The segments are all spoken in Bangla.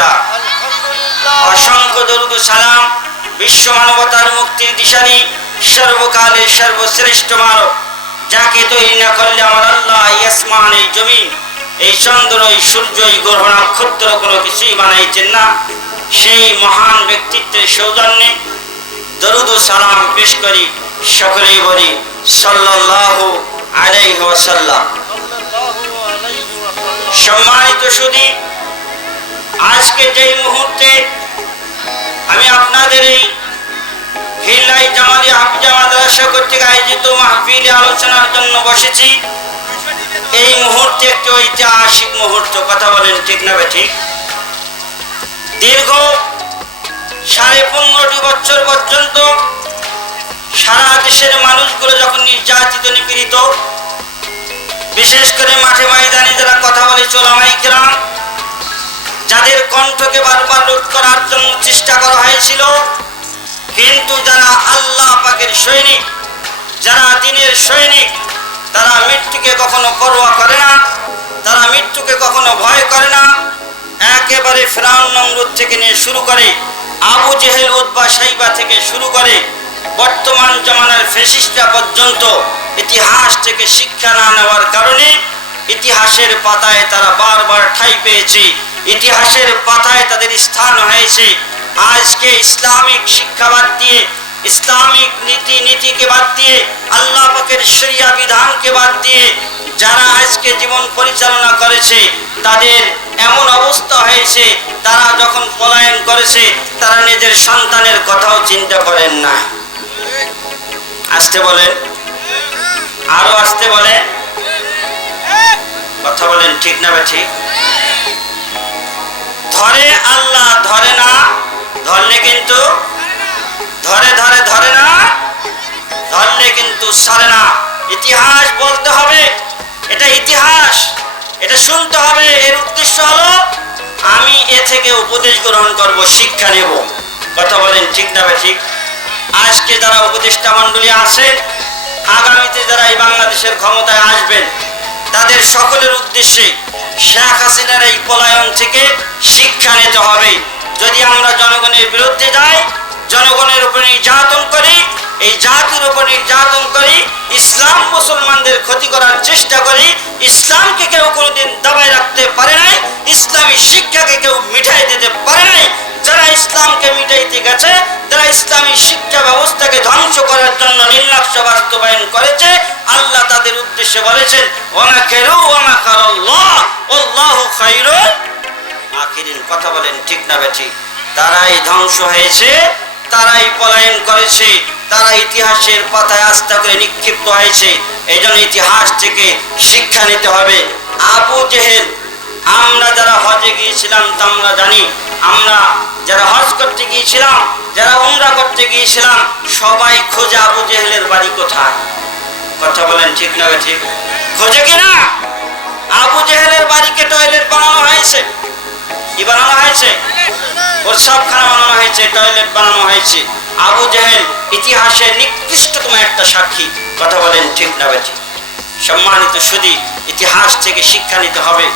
আলহামদুলিল্লাহ। অসংখ্য দরুদ ও সালাম বিশ্ব মানবতার মুক্তির দিশারি সর্বকালের সর্বশ্রেষ্ঠ মানব, যাকে তৈরি না করলে আমার আল্লাহ এই আসমান, এই জমিন, এই চন্দ্র, এই সূর্য, এই গ্রহ নক্ষত্র কোনো কিছুই বানাইছেন না, সেই মহান ব্যক্তিত্বের সৌজন্যে দরুদ ও সালাম পেশ করি। সকলেই বলি সাল্লাল্লাহু আলাইহি ওয়াসাল্লাম। সম্মানিত সুধী, আজকে যেই মুহূর্তে আমি আপনাদের এই হিল্লাই জামালি হাফিজা মাদ্রাসা কর্তৃক আয়োজিত মাহফিলে আলোচনার জন্য বসেছি, এই মুহূর্তে একটি ঐতিহাসিক মুহূর্ত। কথা বলেন ঠিক না ঠিক? দীর্ঘ 15.5 বছর পর্যন্ত সারা দেশের মানুষগুলো যখন নির্যাতিত, নিপীড়িত, বিশেষ করে মাঠে ময়দানে যারা কথা বলে ওলামায়ে কেরাম, যাদের কণ্ঠকে বারবার রোধ করার জন্য চেষ্টা করা হয়েছিল, কিন্তু যারা আল্লাহ পাকের সৈনিক, যারা দ্বীনের সৈনিক, তারা মৃত্যুকে কখনো পরোয়া করে না, তারা মৃত্যুকে কখনো ভয় করে না। একেবারে ফিরআউন নমরুদ থেকে নিয়ে শুরু করে আবু জেহেল, উতবা, শাইবা থেকে শুরু করে বর্তমান জামানার ফ্যাসিস্টরা পর্যন্ত ইতিহাস থেকে শিক্ষা না নেওয়ার কারণে ইতিহাসের পাতায় তারা বারবার ঠাঁই পেয়েছে, ইতিহাসের পাতায় তাদের স্থান হয়েছে। আজকে ইসলামিক শিক্ষা বাদ দিয়ে, ইসলামিক নীতিকে বাদ দিয়ে, আল্লাহ পাকের শরিয়া বিধানকে বাদ দিয়ে যারা আজকে জীবন পরিচালনা করেছে, তাদের এমন অবস্থা হয়েছে, তারা যখন পলায়ন করেছে তারা নিজের সন্তানের কথাও চিন্তা করেন না। আসতে বলেন, আরো আসতে বলেন, কথা বলেন ঠিক না ঠিক? ধরে আল্লাহ, ধরে না, ধরলে কিন্তু ধরে না, ধরলে কিন্তু সরে না। ইতিহাস বলতে হবে, এটা ইতিহাস, এটা শুনতে হবে। এর উদ্দেশ্য হলো আমি এ থেকে উপদেশ গ্রহণ করব, শিক্ষা নেব। কথা বলেন ঠিক না ঠিক? আজকে যারা উপদেষ্টা মণ্ডলী আছেন, আগামীতে যারা এই বাংলাদেশের ক্ষমতায় আসবেন, তাদের সকলের উদ্দেশ্যে শেখ হাসিনার এই পলায়ন থেকে শিক্ষা নিতে হবে। যদি আমরা জনগণের বিরুদ্ধে যাই, জনগণের উপর নির্যাতন করি, এই জাতির উপর নির্যাতন করি, ইসলাম মুসলমানদের ক্ষতি করার চেষ্টা করি, ইসলামকে কেউ কোনোদিন দাবায় রাখতে পারে নাই, ইসলামী শিক্ষাকে কেউ মিটাই দিতে পারে নাই। যারা ইসলামকে মিটাইতে গেছে, যারা ইসলামী শিক্ষা ব্যবস্থাকে ধ্বংস করার জন্য নির্লক্ষ্য বাস্তবায়ন করেছে, আল্লাহ তাদের উদ্দেশ্যে বলেছেন ওয়ামাকারু ওয়ামাকারাল্লাহ ওয়াল্লাহু খায়রুল মাকিরিন। কথা বলেন ঠিক না বেঠিক? তারাই ধ্বংস হয়েছে, তারাই পলায়ন করেছে, তারা ইতিহাসের পাতায় আস্থা করে নিক্ষিপ্ত হয়েছে। এই জন্য ইতিহাস থেকে শিক্ষা নিতে হবে। আবু জেহেল, আমরা যারা হজে গিয়েছিলাম তা আমরা জানি, আমরা যারা হজ করতে গিয়েছিলাম, যারা উমরা করতে গিয়েছিলাম, সবাই খোঁজে আবু জেহেলের বাড়ি কোথায়। কথা বলেন ঠিক না ঠিক? খোঁজে কিনা? আবু জেহেলের বাড়িকে টয়লেট বানানো হয়েছে। কি বানানো হয়েছে? প্রস্রাবখানা বানানো হয়েছে, টয়লেট বানানো হয়েছে। আবু জেহেল ইতিহাসের নিকৃষ্টতম একটা সাক্ষী। কথা বলেন ঠিক না ঠিক? সম্মানিত সুধী, ইতিহাস থেকে শিক্ষা নিতে হবে।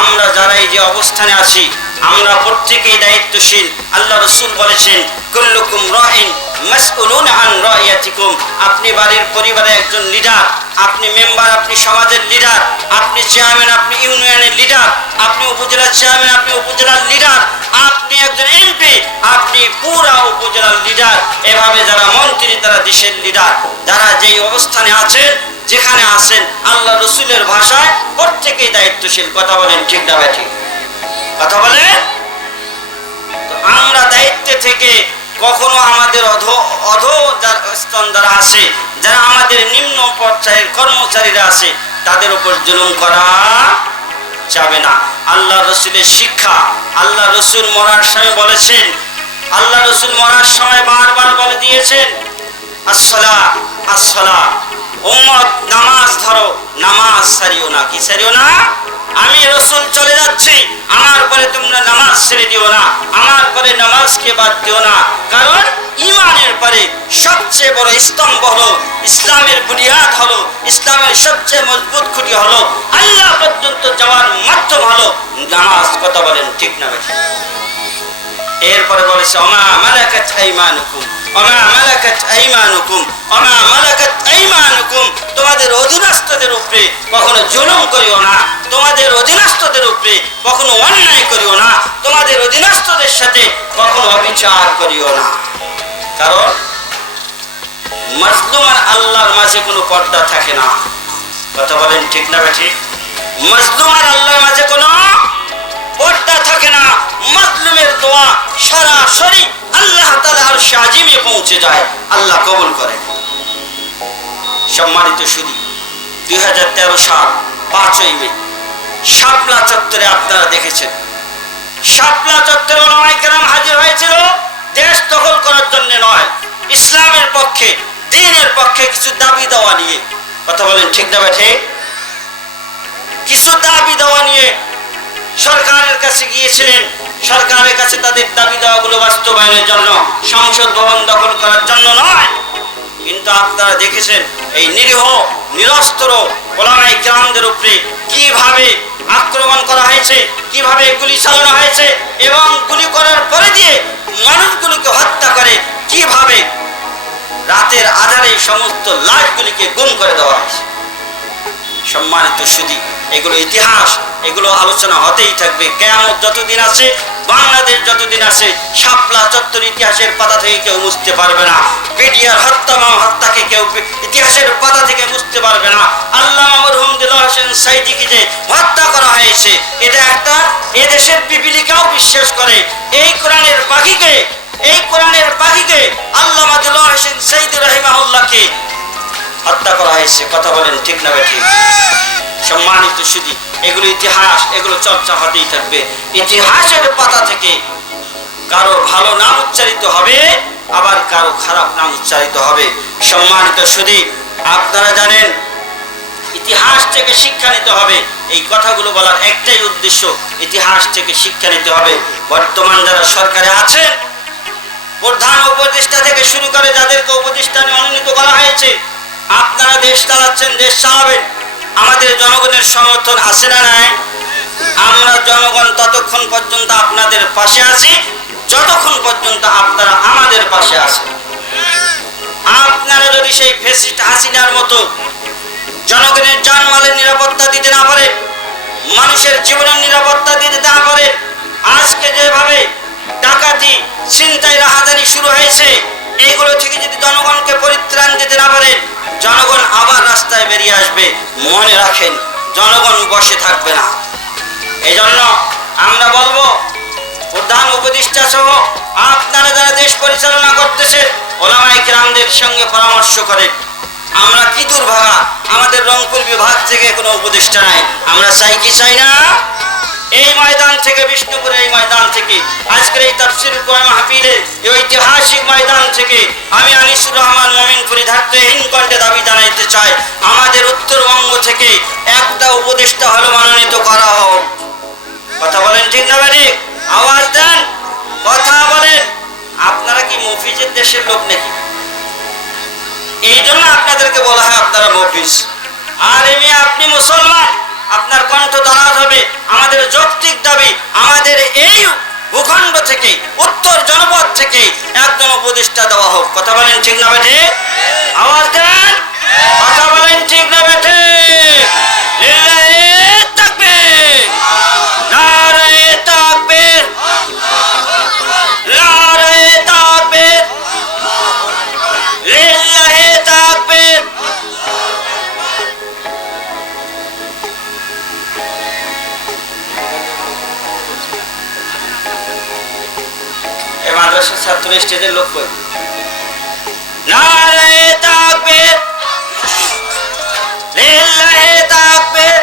আমরা যারা এই যে অবস্থানে আছি, আমরা প্রত্যেকেই দায়িত্বশীল। আল্লাহ রাসূল বলেছেন কুল্লুকুম রাইন মাসউলুন আন রাইয়াতিকুম। আপনি বাড়ির পরিবারের একজন লিডার, আপনি মেম্বার, আপনি সমাজের লিডার, আপনি চেয়ারম্যান, আপনি ইউনিয়নের লিডার, আপনি উপজেলার চেয়ারম্যান, আপনি উপজেলার লিডার, আপনি একজন এমপি, আপনি পুরা উপজেলার লিডার। এভাবে যারা মন্ত্রী, তারা দেশের লিডার। যারা যেই অবস্থানে আছেন, যেখানে আছেন, আল্লাহ রসুলের ভাষায় প্রত্যেকেই দায়িত্বশীল। কথা বলেন ঠিক না ঠিক? কথা বলেন। তো আমরা দায়িত্বে থেকে কখনো আমাদের স্তন যারা আছে, যারা আমাদের নিম্ন পর্যায়ের কর্মচারীরা আছে, তাদের উপর জুলুম করা যাবে না। আল্লাহ রসুলের শিক্ষা, আল্লাহ রসুল মরার সময় বলেছেন, আল্লাহ রসুল মরার সময় বারবার বলে দিয়েছেন আসসালাহ আসসালাহ, উম্মত নামাজ ধরো, নামাজ ছাড়িও না। কি ছাড়িও না? আমি রসুল চলে যাচ্ছি, আমার পরে তোমরা নামাজ ছেড়ে দিও না, আমার পরে নামাজকে বাদ দিও না। কারণ ইমানের পরে সবচেয়ে বড় স্তম্ভ হলো, ইসলামের বুনিয়াদ হলো, ইসলামের সবচেয়ে মজবুত খুঁটি হলো, আল্লাহ পর্যন্ত যাওয়ার মাধ্যম হলো নামাজ। কথা বলেন ঠিক না ভাই? এরপরে বলেছে ওমা মালাকাত আইমানুকুম, ওমা মালাকাত আইমানুকুম, ওমা মালাকাত আইমানুকুম, তোমাদের অধীনস্থদের উপরে কখনো জুলুম করিও না, তোমাদের অধীনস্থদের উপরে কখনো অন্যায় করিও না, তোমাদের অধীনস্থদের সাথে কখনো অবিচার করিও না। কারণ মাজলুম আর আল্লাহর মাঝে কোনো পর্দা থাকে না। কথা বলেন ঠিক না বেঠিক? মাজলুম আর আল্লাহর মাঝে কোনো পর্দা থাকে না। মাজলুমের দোয়া সরাসরি আল্লাহ তাআলা আরশে আজিমে পৌঁছে যায়, আল্লাহ কবুল করেন। সম্মানিত সুধী, 2013 সাল 5ই মে শাপলা চত্বরে আপনারা দেখেছেন, শাপলা চত্বরে ওলামায়ে কেরাম হাজির হয়েছিল দেশ দখল করার জন্য নয়, ইসলামের পক্ষে, দ্বীনের পক্ষে কিছু দাবি দেওয়া নিয়ে। কথা বলেন ঠিক না ঠিক? কিছু দাবি দেওয়া নিয়ে সরকারের কাছে গিয়েছিলেন, সরকারের কাছে তাদের দাবি দেওয়াগুলো বাস্তবায়নের জন্য, সংসদ ভবন দখল করার জন্য নয়। কিন্তু আপনারা দেখেছেন এই নিরীহ নিরস্ত্র ওলামায়ে কেরামদের উপরে কিভাবে আক্রমণ করা হয়েছে, কিভাবে গুলি চালানো হয়েছে, এবং গুলি করার পরে দিয়ে মানুষগুলোকে হত্যা করে কিভাবে রাতের আধারে সমস্ত লাশগুলিকে গুম করে দেওয়া হয়েছে। সম্মানিত সুধী, এগুলো ইতিহাস, এগুলো আলোচনা হতেই থাকবে। কিয়ামত যতদিন আছে, বাংলাদেশ যতদিন আছে, শাপলা চত্বর ইতিহাসের পাতা থেকে কেউ মুছতে পারবে না। বিডিআর হত্যাকে কেউ ইতিহাসের পাতা থেকে মুছতে পারবে না। আল্লামা মরহুম দেলোয়ার হোসেন সাঈদীকে যে হত্যা করা হয়েছে, এটা একটা এদেশের পিপিলিকাও বিশ্বাস করে। এই কোরআনের পাখিকে আল্লামা দেলোয়ার হোসেন সাঈদী রাহিমাহুল্লাহকে হত্যা করা হয়েছে। কথা বলেন ঠিক না ঠিক? সম্মানিত সুধী, এগুলো ইতিহাস, এগুলো চর্চা হতেই থাকবে। ইতিহাসের পাতা থেকে কারো ভালো নাম উচ্চারিত হবে, আবার কারো খারাপ নাম উচ্চারিত হবে। সম্মানিত সুধী, আপনারা জানেন ইতিহাস থেকে শিক্ষা নিতে হবে। এই কথাগুলো বলার একটাই উদ্দেশ্য, ইতিহাস থেকে শিক্ষা নিতে হবে। বর্তমান যারা সরকারে আছেন, প্রধান উপদেষ্টা থেকে শুরু করে যাদেরকে উপদেষ্টা মনোনীত করা হয়েছে, আপনারা দেশ চালাচ্ছেন, দেশ চালাবেন। আমাদের জনগণের সমর্থন আছে না নাই? আমরা জনগণ ততক্ষণ পর্যন্ত আপনাদের পাশে আছি যতক্ষণ পর্যন্ত আপনারা আমাদের পাশে আছেন। আপনারা যদি সেই ফ্যাসিস্ট হাসিনার মতো জনগণের জানমালের নিরাপত্তা দিতে না পারে, মানুষের জীবনের নিরাপত্তা দিতে না পারে, আজকে যেভাবে ডাকাতি, ছিনতাই, রাহাজানি শুরু হয়েছে, এইগুলো থেকে যদি জনগণকে পরিত্রাণ দিতে না পারে, জনগণ আবার রাস্তায় বেরিয়ে আসবে। মনে রাখেন, জনগণ বসে থাকবে না। এই জন্য আমরা বলবো, প্রধান উপদেষ্টা সহ আপনারা যারা দেশ পরিচালনা করতেছে, ওলামায়ে কেরামদের সঙ্গে পরামর্শ করেন। আমরা কি দুর্ভাগা, আমাদের রংপুর বিভাগ থেকে কোনো উপদেষ্টা নাই। আমরা চাই কি চাই না? এই ময়দান থেকে, বিষ্ণুপুরের এই ময়দান থেকে, আজকের এই তাফসীরুল কোরআন মাহফিলের এই ঐতিহাসিক ময়দান থেকে আমি আনিসুর রহমান মোমিনপুরী ধাত্রহীন কণ্ঠে দাবি জানাইতে চাই, আমাদের উত্তরবঙ্গ থেকে একটা উপদেষ্টা হলো মনোনীত করা হোক। কথা বলেন ঠিক না ঠিক? আওয়াজ দেন, কথা বলেন। আপনারা কি মফিজের দেশের লোক নাকি? এই জন্য আপনাদেরকে বলা হয় আপনারা মফিজ। আর এমনি আপনি মুসলমান, আপনার কণ্ঠ দাঁড়াতে হবে। আমাদের যৌক্তিক দাবি, আমাদের এই ভূখণ্ড থেকে, উত্তর জনপদ থেকে একজন উপদেষ্টা দেওয়া হোক। কথা বলেন ঠিক না বেঠে? আওয়াজ দেন, কথা বলেন ঠিক না বেঠে? লিল্লাহি তাকবীর, নারায়ে তাকবীর, নারায়ে তাকবীর, লিল্লাহি তাকবীর। মাদ্রাসার ছাত্র স্টেজের লোক কই? নারায়ে তাকবীর, লিল্লাহি তাকবীর,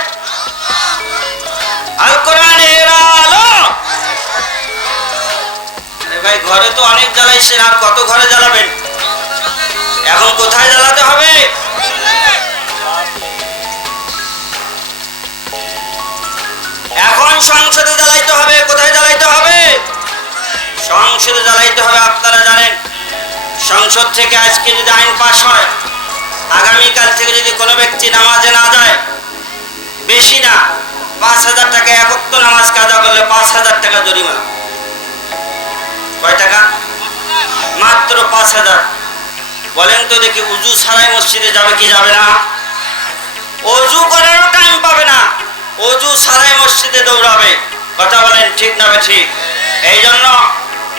আল কোরআনের আলো। আরে ভাই, ঘরে তো অনেক জ্বালাইছেন, আর কত ঘরে জ্বালাবেন? এখন কোথায় জ্বালাতে হবে? এখন সংসদে জ্বালাইতে হবে। কোথায় জ্বালাইতে হবে? সংসদে জ্বালাইতে হবে। আপনারা জানেন, সংসদ থেকে আজকে যদি আইন পাস হয়, আগামীকাল থেকে যদি কোনো ব্যক্তি নামাজে না যায়, বেশি না 5,000 টাকা এক ওয়াক্ত নামাজ কাজা 5,000 টাকা জরিমানা। কয় টাকা? মাত্র 5,000। বলেন তো দেখি, উজু ছাড়াই মসজিদে যাবে কি যাবে না? অজু করারও টাইম পাবে না, অজু ছাড়াই মসজিদে দৌড়াবে। কথা বলেন ঠিক না ঠিক? এই জন্য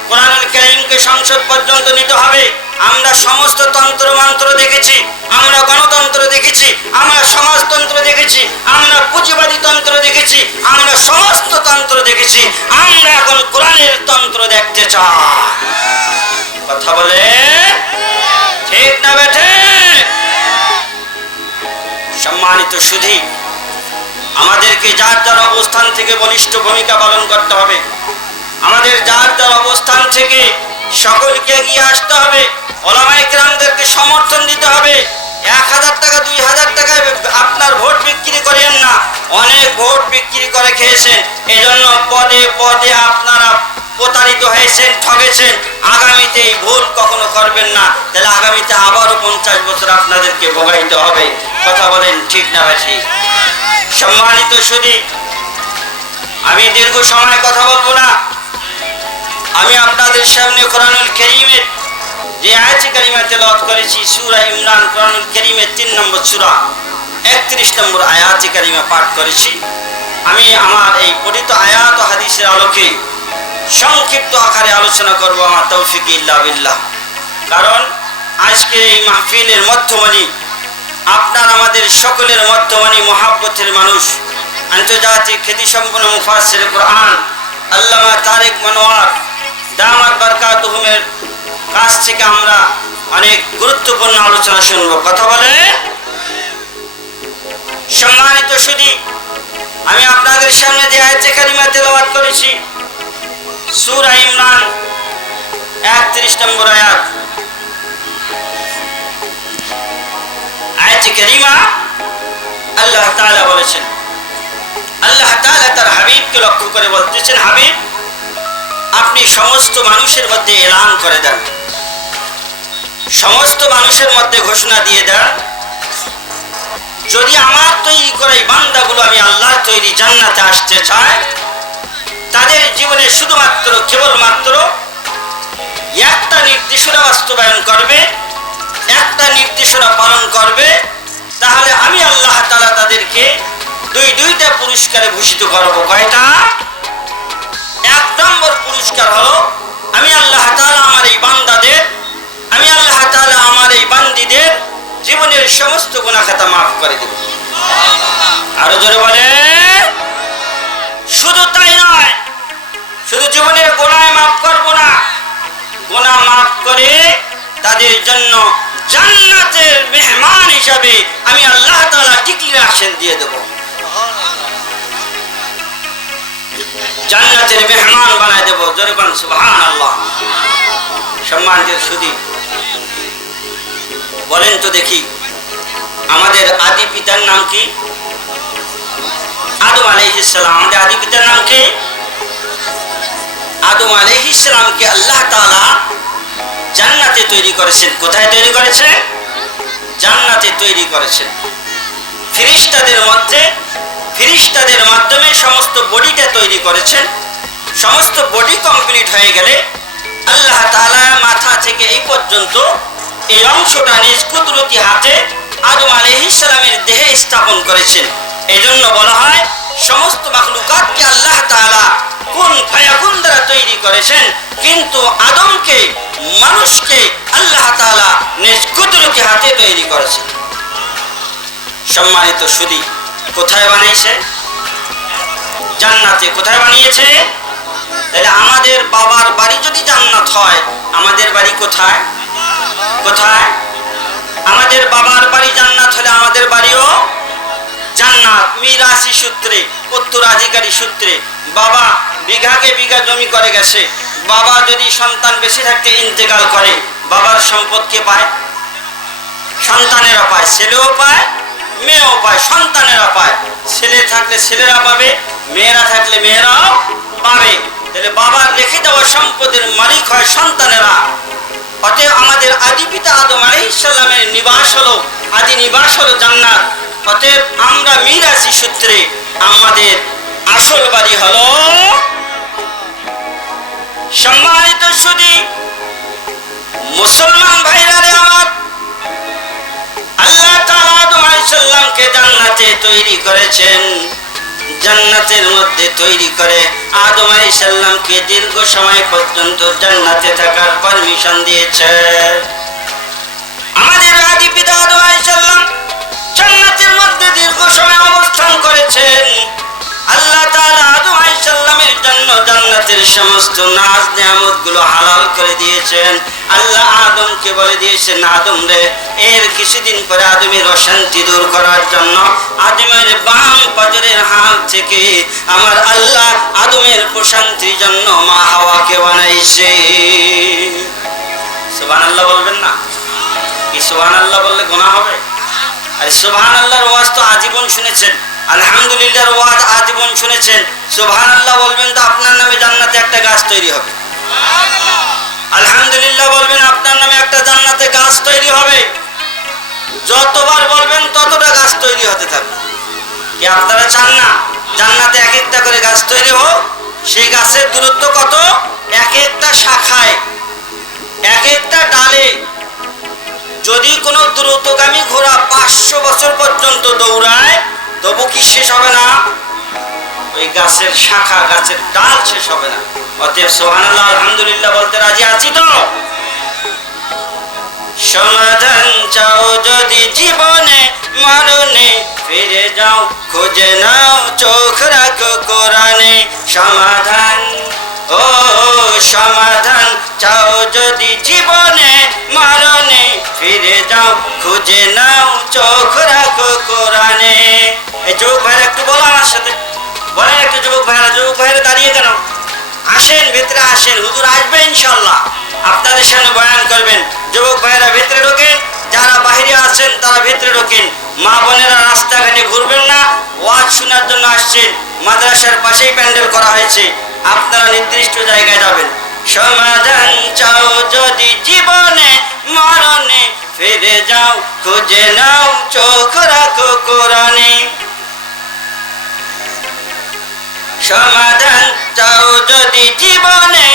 কোরআনুল কারীমকে সংসদ পর্যন্ত নিতে হবে। আমরা সমস্ত তন্ত্র মন্ত্র দেখেছি, আমরা গণতন্ত্র দেখেছি, আমরা সমাজতন্ত্র দেখেছি, আমরা পুঁজিবাদী তন্ত্র দেখেছি, আমরা সমস্ত তন্ত্র দেখেছি। আমরা এখন কোরআনের তন্ত্র দেখতে চাই। কথা বলে ঠিক না বেঠে? সম্মানিত সুধী, আমাদেরকে যার যার অবস্থান থেকে বলিষ্ঠ ভূমিকা পালন করতে হবে। আমাদের যার যার অবস্থান থেকে সকলকে এগিয়ে আসতে হবে। ওলামায়ে কেরামদেরকে সমর্থন দিতে হবে। 1,000 টাকা 2,000 টাকায় আপনার ভোট বিক্রি করেন না, অনেক ভোট বিক্রি করে খেয়েছেন। এজন্য পদে পদে আপনারা প্রতারিত হয়েছেন, ঠকেছেন। আগামীতে এই ভুল কখনো করবেন না, তাহলে আগামীতে আবারও 50 বছর আপনাদেরকে ভোগাইতে হবে। কথা বলেন ঠিক না বেশি? সম্মানিত সুধী, আমি দীর্ঘ সময় কথা বলবো না। আমি আপনাদের সামনে কোরআনুল কারীমের যে আয়াতে কারিমা তেলাওয়াত করেছি, সূরা ইমরান, কোরআনুল কারীমের 3 নম্বর সূরা 31 নম্বর আয়াতে কারিমা পাঠ করেছি। আমি আমার এই পঠিত আয়াত ও হাদিসের আলোকে সংক্ষিপ্ত আকারে আলোচনা করব, আমার তৌফিক ইল্লা বিল্লাহ। কারণ আজকে এই মাহফিলের মধ্যমণি, আপনার আমাদের সকলের মধ্যমণি, মহাব্বতের মানুষ, আন্তর্জাতিক খ্যাতিসম্পন্ন মুফাসসির কোরআন আল্লামা তারেক মনোয়ার দামাত বারকাতুহুমের কাছ থেকে আমরা অনেক গুরুত্বপূর্ণ আলোচনা শুনব। কথা বলে সম্মানিত সুধী, আমি আপনাদের সামনে যে আয়াতে কারিমা তেলাওয়াত করেছি, সূরা ইমরান 31 নম্বর আয়াত। আয়াতে কারিমা আল্লাহ তাআলা বলেছেন, আল্লাহ তাআলা তার হাবিবকে লক্ষ্য করে বলতেছেন, হাবিব আপনি সমস্ত মানুষের মধ্যে এলান করে দেন, সমস্ত মানুষের মধ্যে ঘোষণা দিয়ে দেন, যদি আমার তৈরি করা এই বান্দাগুলো আমি আল্লাহর তৈরি জান্নাতে আসতে চায়, তাদের জীবনে শুধুমাত্র কেবলমাত্র একটা নির্দেশনা বাস্তবায়ন করবে, একটা নির্দেশনা পালন করবে, তাহলে আমি আল্লাহ তাআলা তাদেরকে দুইটা পুরস্কারে ভূষিত করব। কয়টা? 1 নম্বর পুরস্কার হলো, আমি আল্লাহ তাআলা আমার এই বান্দাদের, আমি আল্লাহ তাআলা আমার এই বান্দীদের জীবনের সমস্ত গুনাহ খাতা মাফ করে দেব। আরো জোরে বলে, শুধু তাই নয়, শুধু জীবনের গুনাহ মাফ করব না, গুনাহ মাফ করে তাদের জন্য জান্নাতের মেহমান হিসাবে আমি আল্লাহ তাআলা ডিক্লারেশন দিয়ে দেব, জান্নাতের মেহমান বানায় দেব। জোরে বলেন সুবহানাল্লাহ। সম্মানিত সুধী, বলেন তো দেখি, আমাদের আদি পিতার নাম কি? আদম আলাইহিস সালাম। আমাদের আদি পিতার নাম কি? আদম আলাইহিস সালামকে আল্লাহ তাআলা জান্নাতে তৈরি করেছেন। কোথায় তৈরি করেছেন? জান্নাতে তৈরি করেছেন। ফেরেশতাদের মাধ্যমে সমস্ত বডিটা তৈরি করেছেন। সমস্ত বডি কমপ্লিট হয়ে গেলে আল্লাহ তাআলা মাথা থেকে এই পর্যন্ত এই অংশটা নিজ কুদরতি হাতে আদম আলাইহিস সালামের দেহে স্থাপন করেছেন। এজন্য বলা হয় সমস্ত মাখলুকাতকে আল্লাহ তাআলা কুন ফায়াকুন দ্বারা তৈরি করেছেন, কিন্তু আদমকে, মানুষকে আল্লাহ তাআলা নিজ কুদরতি হাতে তৈরি করেছেন। সম্মানিত সুধী, কোথায় বানিয়েছে? জান্নাতে। কোথায় বানিয়েছে? তাহলে আমাদের বাবার বাড়ি যদি জান্নাত হয়, আমাদের বাড়ি কোথায়? কোথায়? আমাদের বাবার বাড়ি জান্নাত হলে আমাদের বাড়িও জান্নাত। মিরাসি সূত্রে, উত্তরাধিকারী সূত্রে বাবা বিঘাকে বিঘা জমি করে গেছে। বাবা যদি সন্তান বেঁচে থাকতে ইন্তেকাল করে, বাবার সম্পদ কে পায়? সন্তানেরা পায়। ছেলেও পায়, মেয়েও পায়, সন্তানেরা পায়। ছেলে থাকলে ছেলেরা পাবে, মেয়েরা থাকলে মেয়েরাও পাবে। তাহলে বাবার রেখে দেওয়া সম্পদের মালিক হয় সন্তানেরা। অতএব আমাদের আদি পিতা আদম আলাইহিস সালামের নিবাস হলো, আদি নিবাস হলো জান্নাত। অতএব আমরা মিরাসি সূত্রে আমাদের আসল বাড়ি হলো সম্মানিত সুধী মুসলমান ভাইরা রে আমার, আল্লাহ তাআলা আদম আলাইহিস সালামকে জান্নাতে তৈরি করেছেন। জান্নাতের মধ্যে তৈরি করে আদম আলাইহিস সালামকে দীর্ঘ সময় পর্যন্ত জান্নাতে থাকার পারমিশন দিয়েছেন। আমাদের আদি পিতা আদম আলাইহিস সালাম জান্নাতের মধ্যে দীর্ঘ সময় অবস্থান করেছেন। আল্লাহ তাআলা আদম আলাইহিস সালামের জন্য জান্নাতের সমস্ত নাজ নিয়ামতগুলো হালাল করে দিয়েছেন। আল্লাহ আদমকে বলে দিয়েছেন, আদম রে, এর কিছুদিন পরে আদমের অশান্তি দূর করার জন্য আদমের বাম পাজরের হাত থেকে আমার আল্লাহ আদমের প্রশান্তির জন্য মা হাওয়াকে বানাইছে। সুবহানাল্লাহ বলবেন না? কি সুবহানাল্লাহ বললে গুনাহ হবে? আর সুবহানাল্লাহর ওয়াজ তো আজীবন শুনেছেন, আলহামদুলিল্লাহর ওয়াজ আজীবন শুনেছেন। সুবহানাল্লাহ বলবেন তো আপনার নামে জান্নাতে একটা গাছ তৈরি হবে। আলহামদুলিল্লাহ বলবেন, আপনার নামে একটা জান্নাতে গাছ তৈরি হবে। যতবার বলবেন ততটা গাছ তৈরি হতে থাকবে। কি আপনারা চান না জান্নাতে এক একটা করে গাছ তৈরি হোক? সেই গাছের দূরত্ব কত? এক একটা শাখায়, এক একটা ডালে যদি কোনো দ্রুতগামী ঘোড়া 500 বছর পর্যন্ত দৌড়ায়, তবু কি শেষ হবে না? ওই গাছের শাখা, গাছের ডাল শেষ হবে না। অতএব সুবহানাল্লাহ আলহামদুলিল্লাহ বলতে রাজি আছি তো? সমাধান চাও যদি জীবনে মরণে, ফিরে যাও খুঁজে নাও চোখ রাখো কোরআনে। সমাধান, ও সমাধান চাও যদি জীবনে মরণে, ফিরে যাও খুঁজে নাও চোখ রাখো কোরআনে। এই যুবক ভাইরা একটু বলো আমার সাথে, বলেন একটু যুবক ভাইরা দাঁড়িয়ে কেন? আসেন, ভেতরে আসেন, হুজুর আসবে ইনশাআল্লাহ, আপনাদের সামনে বয়ান করবেন। যুবক ভাইরা ভেতরে ঢোকেন, যারা বাইরে আছেন তারা ভেতরে ঢোকেন। মা বোনেরা রাস্তাঘাটে ঘুরবেন না, ওয়াজ শোনার জন্য আসছেন। মাদ্রাসার পাশেই প্যান্ডেল করা হয়েছে, আপনারা নির্দিষ্ট জায়গায় যাবেন। সমাধান চাও যদি জীবনে মরণে, ফিরে যাও খুঁজে নাও চোখ রাখো কোরআনে। সমাধান চাও যদি জীবনে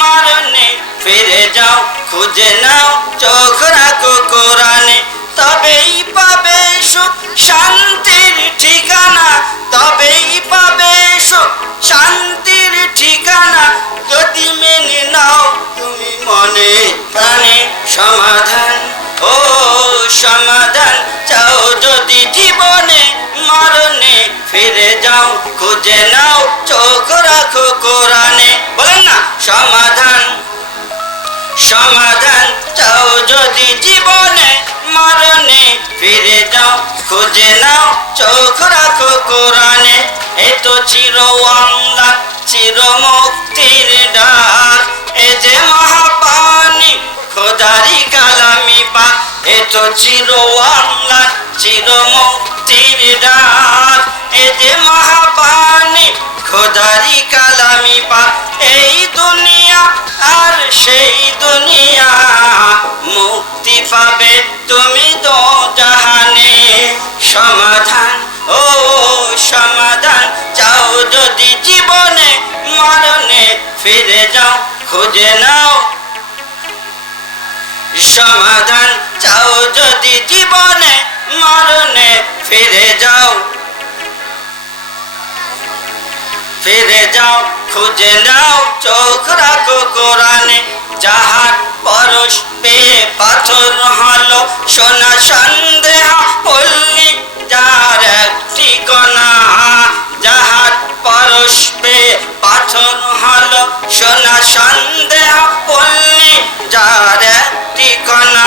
মরণে, ফিরে যাও খুঁজে নাও চোখ রাখো কোরআনে। তবেই পাবে সুখ শান্তির ঠিকানা, তবেই পাবে সুখ শান্তির ঠিকানা, যদি মেনে নাও তুমি মনে প্রাণে। সমাধান, ও সমাধান চাও যদি জীবনে মরণে, ফিরে যাও খুঁজে নাও চোখ রাখো কোরআনে। বলেন না সমাধান, সমাধান চাও যদি জীবনে মরণে, ফিরে যাও খুঁজে নাও চোখ রাখো কোরআনে। এ তো চির অম্লান চির মুক্তির ডাক, এ যে মহাপানি খোদারি কালামি পাক। এ তো চির অম্লান চির মুক্তির ডাক, এ যে মহাপানি খোদারি কালামি পাক। এই দুনিয়া আর সেই দুনিয়া, মুক্তি পাবে তুমি দো জাহানে। সমাধান, ও সমাধান চাও যদি জীবনে মরণে, ফিরে যাও খুঁজে নাও। সমাধান চাও যদি জীবনে মরণে, ফিরে যাও, ফিরে যাও খুঁজে নাও চোখ রাখো কোরআনে। যাহার পরশ পেয়ে পাথর হলো সোনা, সন্দেহ পল্লী যার একটি কণা। যাহার পরশ পেয়ে পাথর হলো সোনা, সন্দেহ পল্লী যার একটি কণা।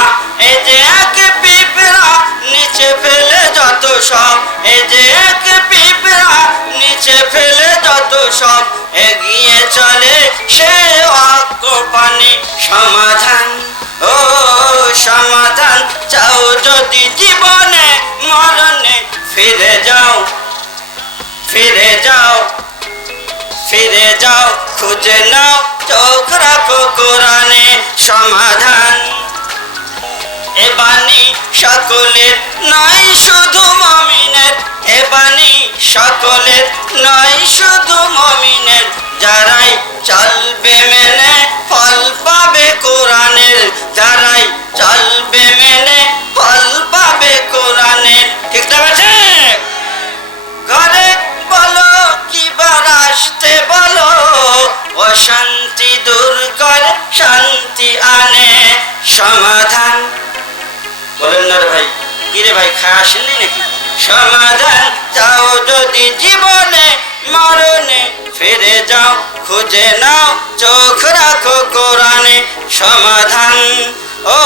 এ যে এক পিঁপড়া নিচে ফেলে যত সব, এ যে এক পিঁপড়া নিচে ফেলে যত সব, এগিয়ে চলে সে অজ্ঞানী। সমাধান, ও সমাধান চাও যদি জীবনে মরণে, ফিরে যাও, ফিরে যাও, ফিরে যাও খুঁজে নাও চোখ রাখো কোরআনে। সমাধান, এ বাণী সকলের নয় শুধু মুমিনের, এ বাণী সকলের নয় শুধু মুমিনের। যারাই চলবে মেনে সমাধান। বলেন না রে ভাই, কি রে ভাই, খায় আসেননি নাকি? সমাধান চাও যদি জীবনে মরণে, ফিরে যাও খুঁজে নাও চোখ রাখো কোরআনে। সমাধান, ও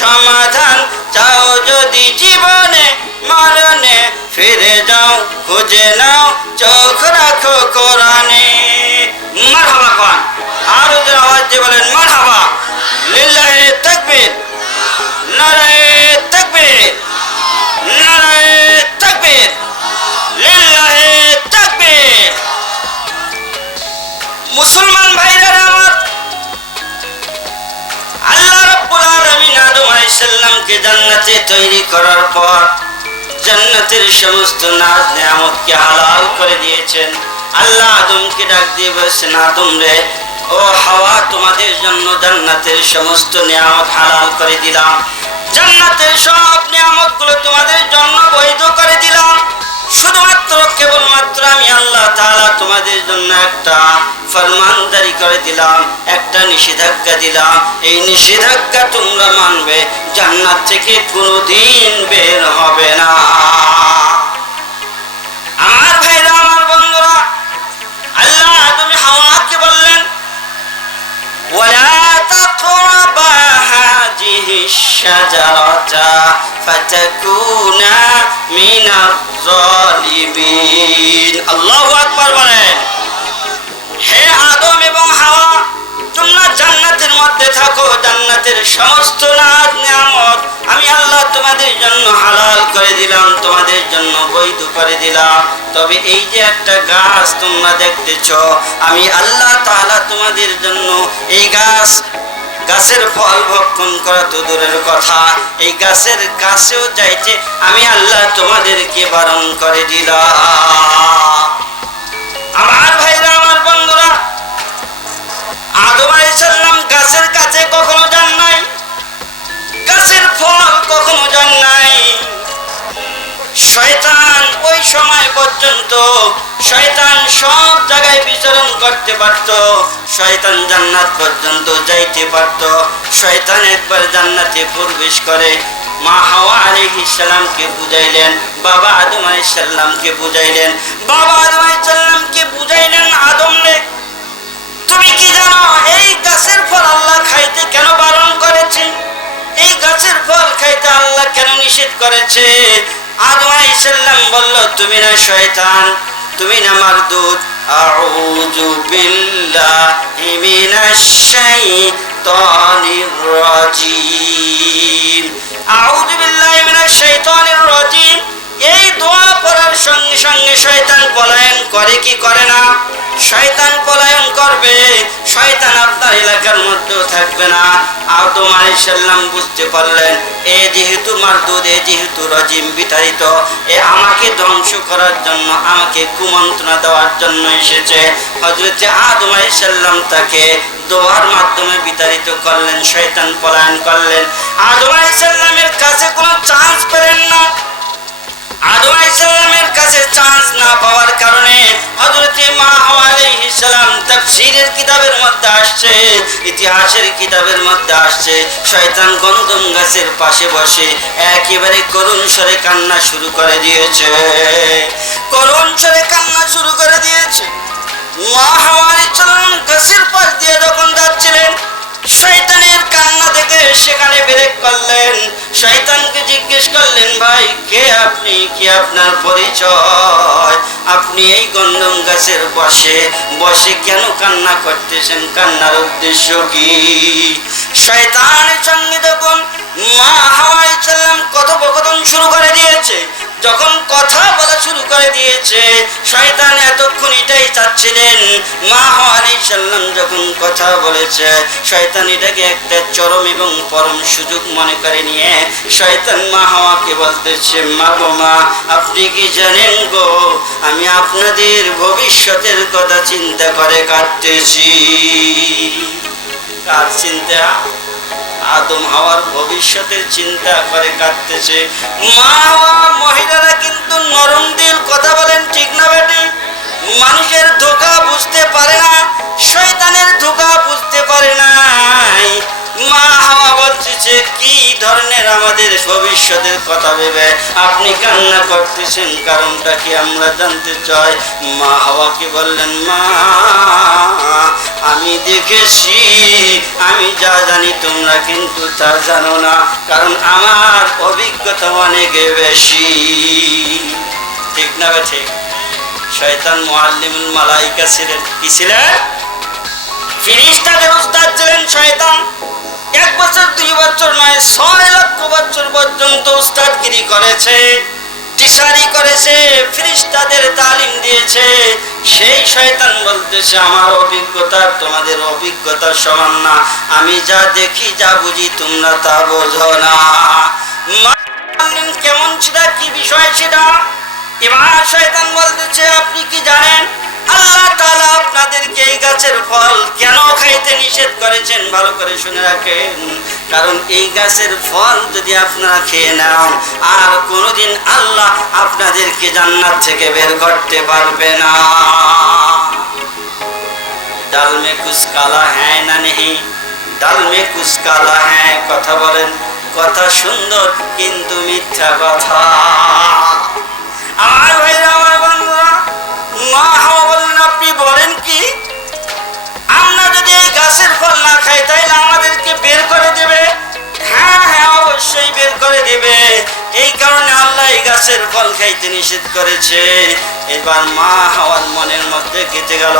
সমাধান চাও যদি জীবনে মরণে, ফিরে যাও খুঁজে নাও চোখ রাখো কোরআনে। মারহাবা কোন, আরো যে আওয়াজ দিয়ে বলেন মারহাবা। লিল্লাহি তাকবীর, নারায়ে তাকবীর, নারায়ে তাকবীর, লিল্লাহি তাকবীর। মুসলমান ভাইরা আমার, আল্লাহ রাব্বুল আলামিন আদম আলাইহিস সালামকে জান্নাতে তৈরি করার পর জান্নাতের সমস্ত নাজ নেয়ামতকে হালাল করে দিয়েছেন। আল্লাহ আদমকে ডাক দিয়ে বলেছেন, আদম রে, ও হাওয়া, তোমাদের জন্য জান্নাতের সমস্ত নিয়ামত হালাল করে দিলাম। জান্নাতের সব নিয়ামতগুলো তোমাদের জন্য বৈধ করে দিলাম। শুধুমাত্র কেবলমাত্র আমি আল্লাহ তাআলা তোমাদের জন্য একটা ফরমান জারি করে দিলাম, একটা নিষেধাজ্ঞা দিলাম। এই নিষেধাজ্ঞা তোমরা মানবে, জান্নাত থেকে কোনোদিন বের হবে না। আমার ভাইরা, আমার বন্ধুরা, আল্লাহ তুমি হাওয়াকে বললেন, ওয়ালা তাকরাবা হাযিহিশ শাজারাতা ফাতাকুনা মিনাজ জালিমিন। আল্লাহু আকবার বলেন। হে আদম এবং হাওয়া, তোমরা জান্নাতের মধ্যে থাকো। জান্নাতের সমস্ত নাজ নিয়ামত আমি আল্লাহ তোমাদের জন্য হালাল করে দিলাম, তোমাদের জন্য বৈধ করে দিলাম। তবে এই যে একটা গাছ তোমরা দেখতেছো, আমি আল্লাহ তাআলা তোমাদের জন্য এই গাছের ফল ভক্ষণ করা তো দূরের কথা, এই গাছের কাছেও যাইতে আমি আল্লাহ তোমাদেরকে বারণ করে দিলাম। আমার ভাইরা, আমার বন্ধুরা, আদম আলাইহিস সালাম গাছের কাছে কখনো যান নাই, গাছের ফল কখনো যান নাই। শয়তান ওই সময় পর্যন্ত শয়তান সব জায়গায় বিচরণ করতে পারত, শয়তান জান্নাত পর্যন্ত যাইতে পারত। শয়তান একবার জান্নাতে প্রবেশ করে মা হাওয়া আলাইহিস সালামকে বুঝাইলেন, বাবা আদম আলাইহিস সালামকে বুঝাইলেন, বাবা আদম আলাইহিস সালামকে বুঝাইলেন, আদম রে, তুমি কি জানো এই গাছের ফল আল্লাহ খাইতে কেন বারণ করেছে? এই গাছের ফল খাইতে আল্লাহ কেন নিষেধ করেছে? আদম আলাইহিস সালাম বলল, তুমি না শয়তান, তুমি না মারদুদ। আউযু বিল্লাহি মিনাশ শাইতানির রাজিম, আউযু বিল্লাহি মিনাশ শাইতানির রাজিম। এই দোয়া পড়ার সঙ্গে সঙ্গে শয়তান পলায়ন করে কি করে না? শয়তান পলায়ন করবে, শয়তান আপনার এলাকার মধ্যেও থাকবে না। আদম আলাইহিস সালাম বুঝতে পারলেন, এ যেহেতু মারদুদ, এ যেহেতু রাজিম বিতাড়িত, এ আমাকে ধ্বংস করার জন্য, আমাকে কুমন্ত্রণা দেওয়ার জন্য এসেছে। হযরতে আদম আলাইহিস সালাম তাকে দোয়ার মাধ্যমে বিতাড়িত করলেন, শয়তান পলায়ন করলেন। আদম আলাইহিস সালামের কাছে কোনো চান্স পেলেন না। আদম আলাইহিস সালামের কাছে চান্স না পাওয়ার কারণে হযরতে মা হাওয়া আলাইহিস সালাম তাফসীরের কিতাবের মধ্যে আসছে, ইতিহাসের কিতাবের মধ্যে আসছে, শয়তান গন্ধম গাছের পাশে বসে একেবারে করুণ স্বরে কান্না শুরু করে দিয়েছে, করুণ স্বরে কান্না শুরু করে দিয়েছে। মা হাওয়া আলাইহিস সালাম গাছের পাশ দিয়ে যখন যাচ্ছিলেন, শয়তানের কান্না দেখে সেখানে ব্রেক করলেন। শয়তানকে জিজ্ঞেস করলেন, ভাই কে আপনি, কি আপনার পরিচয়? আপনি এই গন্ধম গাছের বসে বসে কেন কান্না করতেছেন? কান্নার উদ্দেশ্য কি? শয়তানের সঙ্গে যখন মা হাওয়া আলাইহিস সালাম কথোপকথন শুরু করে দিয়েছে, যখন কথা বলা শুরু করে দিয়েছে, শয়তান এতক্ষণ এটাই চাচ্ছিলেন, মা হাওয়া আলাইহিস সালাম যখন কথা বলেছে, শয়তান এটাকে একটা চরম এবং পরম সুযোগ মনে করে নিয়ে শয়তান মা হাওয়াকে বলতেছে, মা গো মা, আপনি কি জানেন গো, আমি আপনাদের ভবিষ্যতের কথা চিন্তা করে কাঁদতেছি। কার চিন্তা? আদম হাওয়ার ভবিষ্যতের চিন্তা করে কাঁদতেছে। মা হাওয়া মহিলারা কিন্তু নরম দিল, কথা বলেন ঠিক না বেটি? মানুষের ধোঁকা বুঝতে পারে না, শয়তানের ধোঁকা বুঝতে পারে নাই। মা হাওয়া বলতে আমাদের ভবিষ্যতের কথা ভেবে আপনি কান্না করতেছেন, কারণটা কি আমরা জানতে চাই। মা হাওয়াকে বললেন, মা আমি দেখেছি, আমি যা জানি তোমরা কিন্তু তা জানো না, কারণ আমার অভিজ্ঞতা অনেক বেশি। ঠিক না ঠিক? শয়তান মুআল্লিমুল মালাইকা ছিলেন। কি ছিলেন? ফেরেশতাদের উস্তাদ ছিলেন শয়তান। 1 বছর 2 বছর নয়, 6 লক্ষ বছর পর্যন্ত উস্তাদগিরি করেছে, টিচারি করেছে, ফেরেশতাদের তালিম দিয়েছে। সেই শয়তান বলতেছে আমার অভিজ্ঞতা তোমাদের অভিজ্ঞতার সমান না, আমি যা দেখি যা বুঝি তোমরা তা বোঝো না। কেমন সেটা, কি বিষয় সেটা? এবার শয়তান বলতেছে আপনি কি জানেন আল্লাহ তাআলা আপনাদেরকে এই গাছের ফল কেন খাইতে নিষেধ করেছেন? ভালো করে শুনে রাখেন, কারণ এই গাছের ফল যদি আপনারা খেয়ে নেন আর কোনোদিন আল্লাহ আপনাদেরকে জান্নাত থেকে বের করতে পারবে না। ডাল মে কুছ কালা হ্যাঁ না নেই, ডাল মে কুছ কালা হ্যাঁ। কথা বলেন, কথা সুন্দর কিন্তু মিথ্যা কথা। আমার ভাইরা, আমার বন্ধুরা, মা হাওয়া বললেন আপনি বলেন কি, আমরা যদি এই গাছের ফল না খাই তাহলে আমাদেরকে বের করে দেবে? হ্যাঁ হ্যাঁ, অবশ্যই বের করে দেবে। এই কারণে আল্লাহ এই গাছের ফল খাইতে নিষেধ করেছে। এবার মা হাওয়ার মনের মধ্যে গেঁথে গেল,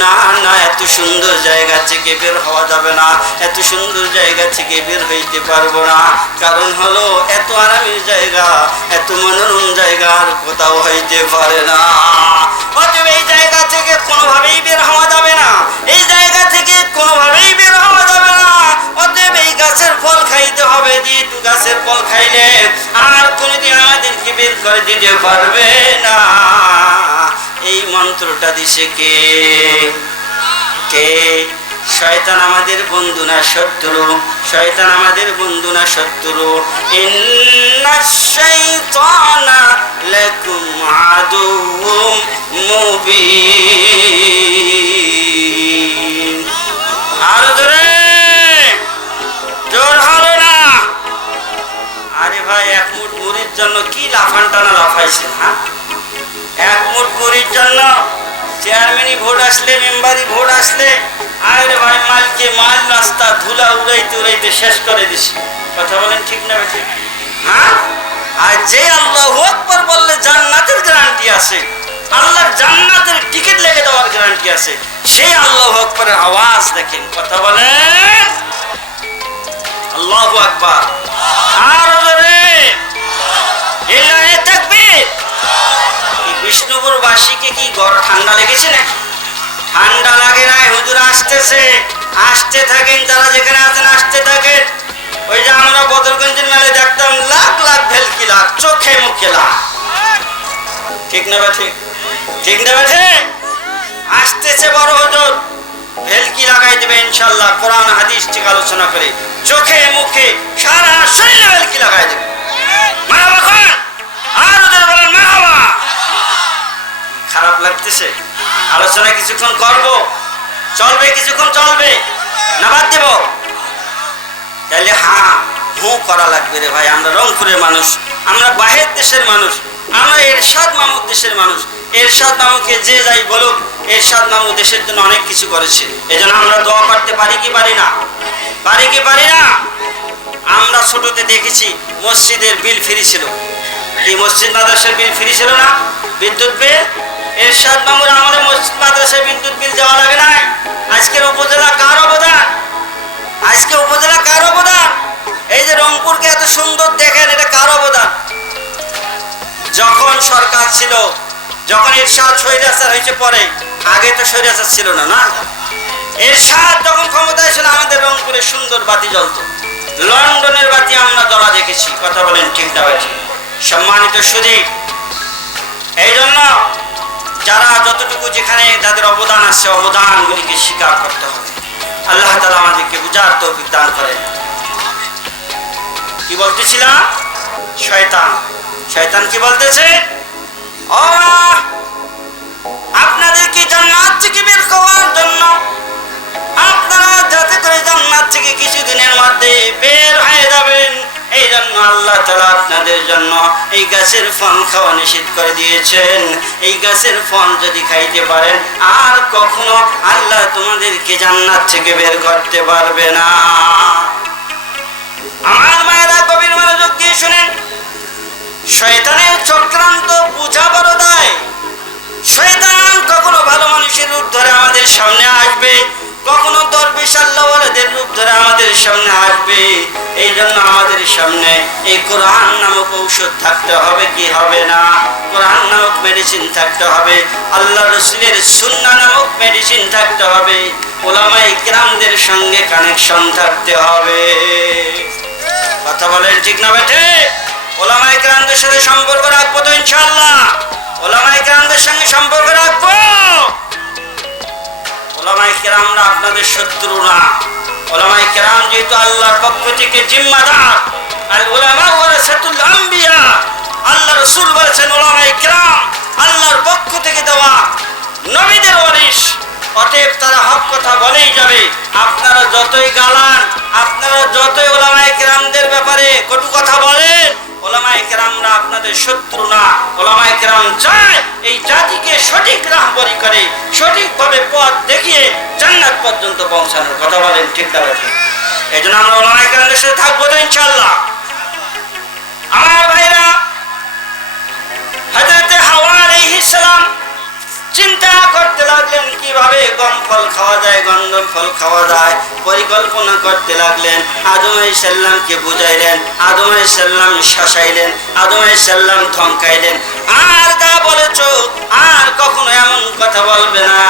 না না, এত সুন্দর জায়গা থেকে বের হওয়া যাবে না, এত সুন্দর জায়গা থেকে বের হইতে পারবো না। কারণ হলো এত আরামের জায়গা, এত মনোরম জায়গার কোথাও হইতে পারে না। অতএব এই জায়গা থেকে কোনোভাবেই বের হওয়া যাবে না, এই জায়গা থেকে কোনোভাবেই বের হওয়া যাবে না। অতএব এই গাছের ফল খাইতে হবে, যেহেতু গাছের ফল খাইলে আর কোনোদিন আমাদেরকে বের করে দিতে পারবে না। এই মন্ত্রটা দিছে কে? কে? শয়তান আমাদের বন্ধু না শত্রু? শয়তান আমাদের বন্ধু না শত্রু? ইন্নাশ শাইতানা লাকুম আদুউম মুবিন। আর ধরে জোর হলো না। আরে ভাই, 1 মুঠ মুড়ির জন্য কি লাফান টানা লাফাইছে? হ্যাঁ, 1 মুঠ মুড়ির জন্য চেয়ারম্যানই ভোট আসলে, মেম্বারই ভোট আসলে, আরে ভাই মালকে মাল রাস্তা ধুলা উড়াইতে উড়াইতে শেষ করে দিছে। কথা বলেন ঠিক না ঠিক? হ্যাঁ, আর যে আল্লাহু আকবার বললে জান্নাতের গ্যারান্টি আছে, আল্লাহর জান্নাতের টিকিট লেগে দেওয়ার গ্যারান্টি আছে, সেই আল্লাহু আকবারের আওয়াজ দেখেন। কথা বলেন আল্লাহু আকবার। আর জোরে ইল্লাহি তাকবীর। বিষ্ণুপুর বাসীকে কি গরম ঠান্ডা লেগেছে নাকি? ঠান্ডা লাগে নাই, হুজুর আসতেছে, আসতে থাকেন, যারা যেখানে আছেন আসতে থাকেন। ওই যে আমরা বদরগঞ্জের মেলায় দেখতাম লাখ লাখ ভেলকি লাখ, চোখে মুখে লাখ। ঠিক না ঠিক? ঠিক না ঠিক? আসতেছে বড় হুজুর, ভেলকি লাগাই দেবে ইনশাল্লাহ, কোরআন হাদিস ঠিক আলোচনা করে, চোখে মুখে সারা শরীরে ভেলকি লাগাই দেবে। মারহাবা খান, আর ওদের বলেন মারহাবা। খারাপ লাগতেছে? আলোচনা কিছুক্ষণ করব, চলবে কিছুক্ষণ, চলবে না বাদ দেব? তাহলে হ্যাঁ হু করা লাগবে রে ভাই। আমরা রংপুরের মানুষ, আমরা বাহির দেশের মানুষ, আমরা এরশাদ মামুর দেশের মানুষ। এরশাদ মামুকে যে যাই বলুক, এরশাদ মামু দেশের জন্য অনেক কিছু করেছে। এজন্য আমরা দোয়া করতে পারি কি পারি না? পারি কি পারি না? আমরা ছোটতে দেখেছি মসজিদের বিল ফ্রি ছিল। কি মসজিদ মাদ্রাসার বিল ফ্রি ছিল না? বিদ্যুৎ বিল। এরশাদ মামুর আমলে মসজিদ মাদ্রাসায় বিদ্যুৎ বিল দেওয়া লাগে নাই। আজকের উপজেলা কার অবদান? আজকে উপজেলা কার অবদান? এই যে রংপুরকে এত সুন্দর দেখেন, এটা কার অবদান? যখন সরকার ছিল, যখন এরশাদ স্বৈরাচার হয়েছে পরে, আগে তো স্বৈরাচার ছিল না। না, এরশাদ যখন ক্ষমতায় ছিল আমাদের রংপুরে সুন্দর বাতি জ্বলত, লন্ডনের বাতি আমরা জ্বলা দেখেছি। কথা বলেন ঠিক না ঠিক? সম্মানিত সুধী, এই জন্য যারা যতটুকু যেখানে তাদের অবদান আছে, অবদানগুলিকে স্বীকার করতে হবে। আল্লাহ তাআলা আমাদেরকে বুঝার তৌফিক দান করেন। কি বলতেছিলাম? শয়তান। শয়তান কি বলতেছে? আপনাদেরকে জান্নাত থেকে বের করার জন্য, আপনারা যাতে করে জান্নাত থেকে কিছুদিনের মধ্যে বের হয়ে যাবেন, এই জন্য আল্লাহ এই গাছের ফল খাওয়া নিষেধ করে দিয়েছেন। এই গাছের ফল যদি খাইতে পারেন আর কখনো আল্লাহ তোমাদেরকে জান্নাত থেকে বের করতে পারবে না। আমার মায়েরা গভীর মনোযোগ দিয়ে শুনেন, শয়তানের চক্রান্ত বুঝা বড় দায়। শয়তান কখনো ভালো মানুষের রূপ ধরে আমাদের সামনে আসবে, কখনো দরবেশ আল্লাহওয়ালাদের রূপ ধরে আমাদের সামনে আসবে। এই জন্য আমাদের সামনে এই কোরআন নামক ঔষধ থাকতে হবে কি হবে না? কোরআন নামক মেডিসিন থাকতে হবে, আল্লাহ রসুলের সুন্নাহ নামক মেডিসিন থাকতে হবে, উলামায়ে কিরামদের সঙ্গে কানেকশন থাকতে হবে। কথা বলেন ঠিক না বেঠে? উলামায়ে কিরামদের সাথে সম্পর্ক রাখবো তো ইনশাআল্লাহ? উলামায়ে কিরামদের সঙ্গে সম্পর্ক রাখবো। উলামায়ে কিরামরা আপনাদের শত্রু না। উলামায়ে কিরাম যেহেতু আল্লাহর পক্ষ থেকে জিম্মাদার, আল উলামা ওয়ারাসাতুল আম্বিয়া, আল্লাহ রাসূল বলেছেন উলামায়ে কিরাম আল্লাহর পক্ষ থেকে দেওয়া নবীদের ওয়ারিস। অতএব তারা হক কথা বলেই যাবে। আপনারা যতই গালান, আপনারা যতই উলামায়ে কিরামদের ব্যাপারে কটু কথা বলেন, উলামায়ে কিরামরা আপনাদের শত্রু না। উলামায়ে কিরাম চায় এই জাতিকে সঠিক রাহবরি করে, সঠিকভাবে পথ দেখিয়ে জান্নাত পর্যন্ত পৌঁছানোর। কথা বলেন ঠিক না? এই জন্য আমরা উলামায়ে কিরামদের সাথে থাকবো তো ইনশাআল্লাহ। আমার ভাইরা, হযরত হাওয়া আলাইহিস সালাম চিন্তা করতে লাগলেন কিভাবে গম ফল খাওয়া যায়, গন্ধম ফল খাওয়া যায়। পরিকল্পনা করতে লাগলেন। আদম আলাইহিস সালামকে বুঝাইলেন, আদম আলাইহিস সালাম শাসাইলেন, আদম আলাইহিস সালাম ধমকাইলেন, আর যা বলেছো আর কখনো এমন কথা বলবে না।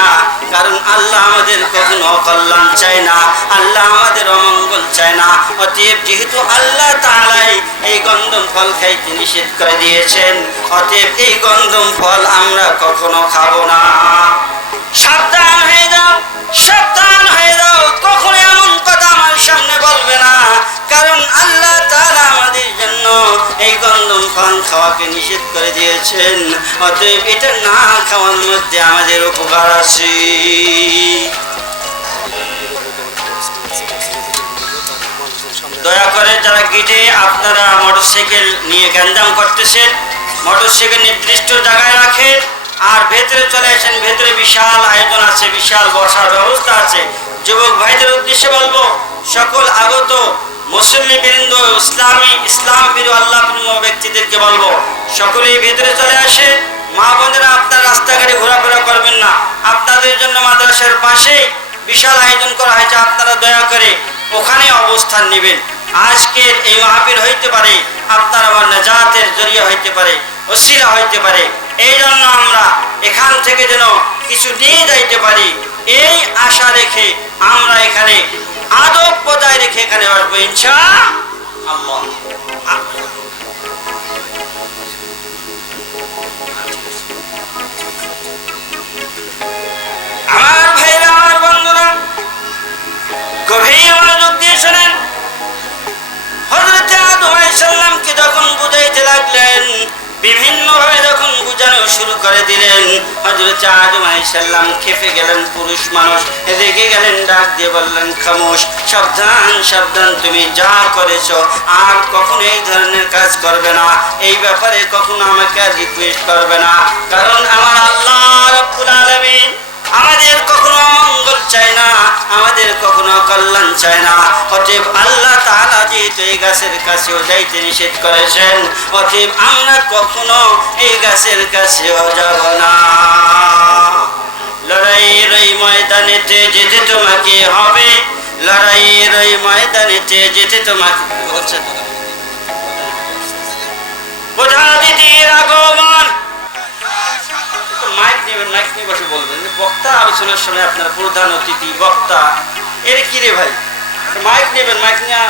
কারণ আল্লাহ আমাদের কখনো অকল্যাণ চায় না, আল্লাহ আমাদের অমঙ্গল চায় না। অতএব যেহেতু আল্লাহ তাআলাই এই গন্ধম ফল খাইতে নিষেধ করে দিয়েছেন, অতএব এই গন্ধম ফল আমরা কখনো খাবো না। সাবধান হয়ে যাও, সাবধান হয়ে যাও, কখনো এমন কথা আমার সামনে বলবে না। কারণ আল্লাহ তাআলা আমাদের জন্য এই গন্ধম ফল খাওয়াকে নিষেধ করে দিয়েছেন। অতএব এটা না খাওয়ার মধ্যে আমাদের উপকার আছে। দয়া করে যারা গেটে আপনারা মোটরসাইকেল নিয়ে গ্যাঞ্জাম করতেছেন, মোটরসাইকেল নির্দিষ্ট জায়গায় রাখেন আর ভেতরে চলে আসেন। ভেতরে বিশাল আয়োজন আছে, বিশাল বসার ব্যবস্থা আছে। যুবক ভাইদের উদ্দেশ্যে বলবো, সকল আগত মুসলিম বৃন্দ, ইসলাম প্রিয় আল্লাহ প্রিয় ব্যক্তিদেরকে বলবো, সকলেই ভেতরে চলে আসে। মা বোনেরা আপনার রাস্তাঘাটে ঘোরাফেরা করবেন না। আপনাদের জন্য মাদ্রাসার পাশে বিশাল আয়োজন করা হয়েছে, আপনারা দয়া করে ওখানে অবস্থান নেবেন। আজকের এই মাহফিল হইতে পারে আপনার আমার নাজাতের জরিয়া হইতে পারে, ওসিলা হইতে পারে। এই জন্য আমরা এখান থেকে যেন কিছু নিয়ে যাইতে পারি, এই আশা রেখে আমরা এখানে আদব বজায় রেখে এখানে আসবো ইনশাআল্লাহ। আমার ভাইরা, আমার বন্ধুরা, গভীর মনোযোগ দিয়ে শোনেন। হযরত আদম আলাইহিস সালামকে যখন বুঝাইতে লাগলেন, বিভিন্নভাবে যখন বুঝানো শুরু করে দিলেন, হযরত আদম আলাইহিস সালাম খেপে গেলেন। পুরুষ মানুষ রেগে গেলেন, ডাক দিয়ে বললেন, খামোশ, সাবধান সাবধান, তুমি যা করেছো আর কখনো এই ধরনের কাজ করবে না। এই ব্যাপারে কখনো আমাকে আর রিকোয়েস্ট করবে না। কারণ আমার আল্লাহ রাব্বুল আলামিন আমাদের কখনো মঙ্গল চায় না, আমাদের কখনো কল্যাণ চায় না। অতএব আল্লাহ তাআলা যেহেতু এই গাছের কাছেও যাইতে নিষেধ করেছেন, অতএব আমরা কখনো এই গাছের কাছেও যাব না। লড়াইয়ের এই ময়দানেতে যেতে তোমাকে হবে, লড়াইয়ের এই ময়দানেতে যেতে তোমাকে বলছে। প্রধান অতিথির আগমন। মাইক নেবেন, মাইক নিয়ে বসে বলবেন। বক্তা আলোচনার সময় আপনারা প্রধান অতিথি, বক্তা, এর কি রে ভাই? মাইক নেবেন, মাইক নিয়ে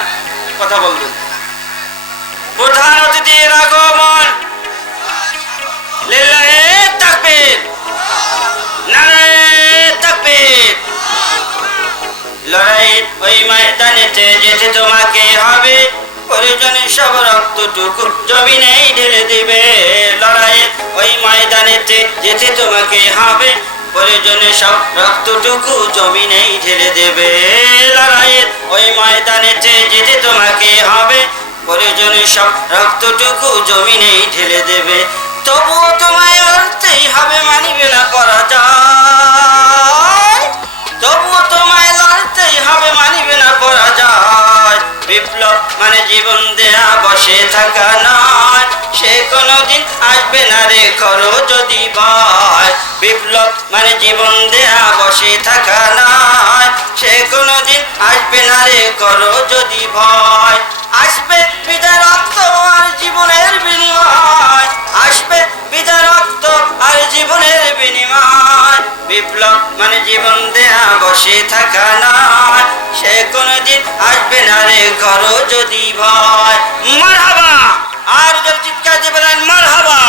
কথা বলবেন। প্রধান অতিথির আগমন। লিল্লাহি তাকবীর, নারায়ে তাকবীর। লড়াই ওই ময়দানেতে যেতে তোমাকে হবে, প্রয়োজনে সব রক্তটুকু জমিনেই ঢেলে দিবে। লড়াইয়ের ওই ময়দানেতে যেতে তোমাকে হবে, প্রয়োজনে সব রক্তটুকু জমিনেই ঢেলে দেবে। লড়াইয়ের ওই ময়দানেতে যেতে তোমাকে হবে, প্রয়োজনে সব রক্তটুকু জমিনেই ঢেলে দেবে, তবুও তোমায় লড়তেই হবে, মানিবে না পরাজয়। তবুও তোমায় লড়তেই হবে, মানিবে না পরাজয়। বিপ্লব মানে জীবন দেয়া বসে থাকা নয়, সে কোনোদিন আসবে না রে করো যদি ভয়। বিপ্লব মানে জীবন দেয়া বসে থাকা নয়, সে কোনোদিন আসবে না রে করো যদি ভয়। আসবে বিদায় রক্ত আর জীবনের বিনিময়, আসবে বিদায় রক্ত আর জীবনের বিনিময়। বিপ্লব মানে জীবন দেয়া বসে থাকা নয়, সে কোনোদিন আসবে না রে করো যদি ভয়। মারহাবা, আর যদি চিৎকার দিয়ে বলেন মারহাবা।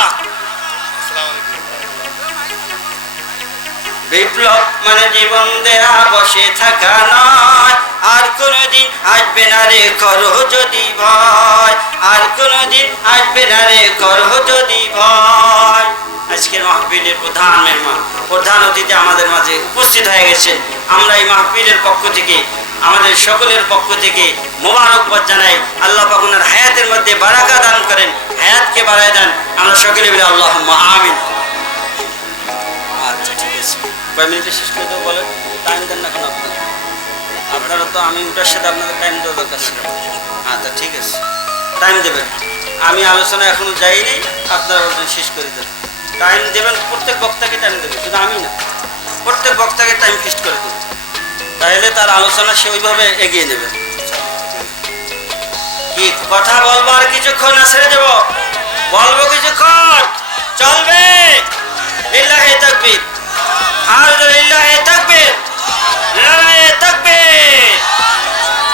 বিপ্লব মানে জীবন দেয়া বসে থাকা নয়, আর কোনোদিন আসবে না রে করো যদি ভয়, আর কোনোদিন আসবে না রে করো যদি ভয়। আজকের মাহফিলের প্রধান মেহমান, প্রধান অতিথি আমাদের মাঝে উপস্থিত হয়ে গেছেন। আমরা এই মাহফিলের পক্ষ থেকে, আমাদের সকলের পক্ষ থেকে মোবারকবাদ জানাই। আল্লাহ পাক ওনার হায়াতের মধ্যে বারাকা দান করেন, হায়াতকে বাড়ায় দেন। আমরা সকলে বলি আল্লাহুম্মা আমিন। আচ্ছা ঠিক আছে, কয় মিনিটে শেষ করে দেবো বলেন? টাইম দেন না কেন আপনারা? আপনারা তো আমি ওটার সাথে আপনাদের টাইম দেওয়া দরকার। আচ্ছা ঠিক আছে, টাইম দেবেন। আমি আলোচনা এখনো যাইনি, আপনারা বলছেন শেষ করে দেবেন। টাইম দেবেন, প্রত্যেক বক্তাকে টাইম দেবেন, শুধু আমি না, প্রত্যেক বক্তাকে টাইম ফিক্সড করে দেবেন, তাহলে তার আলোচনা সে ওইভাবে এগিয়ে নেবে। কি কথা বলবো আর কিছুক্ষণ না ছেড়ে দেবো? বলবো কিছুক্ষণ, চলবে? লিল্লাহি তাকবীর, আর লিল্লাহি তাকবীর, নারায়ে তাকবীর,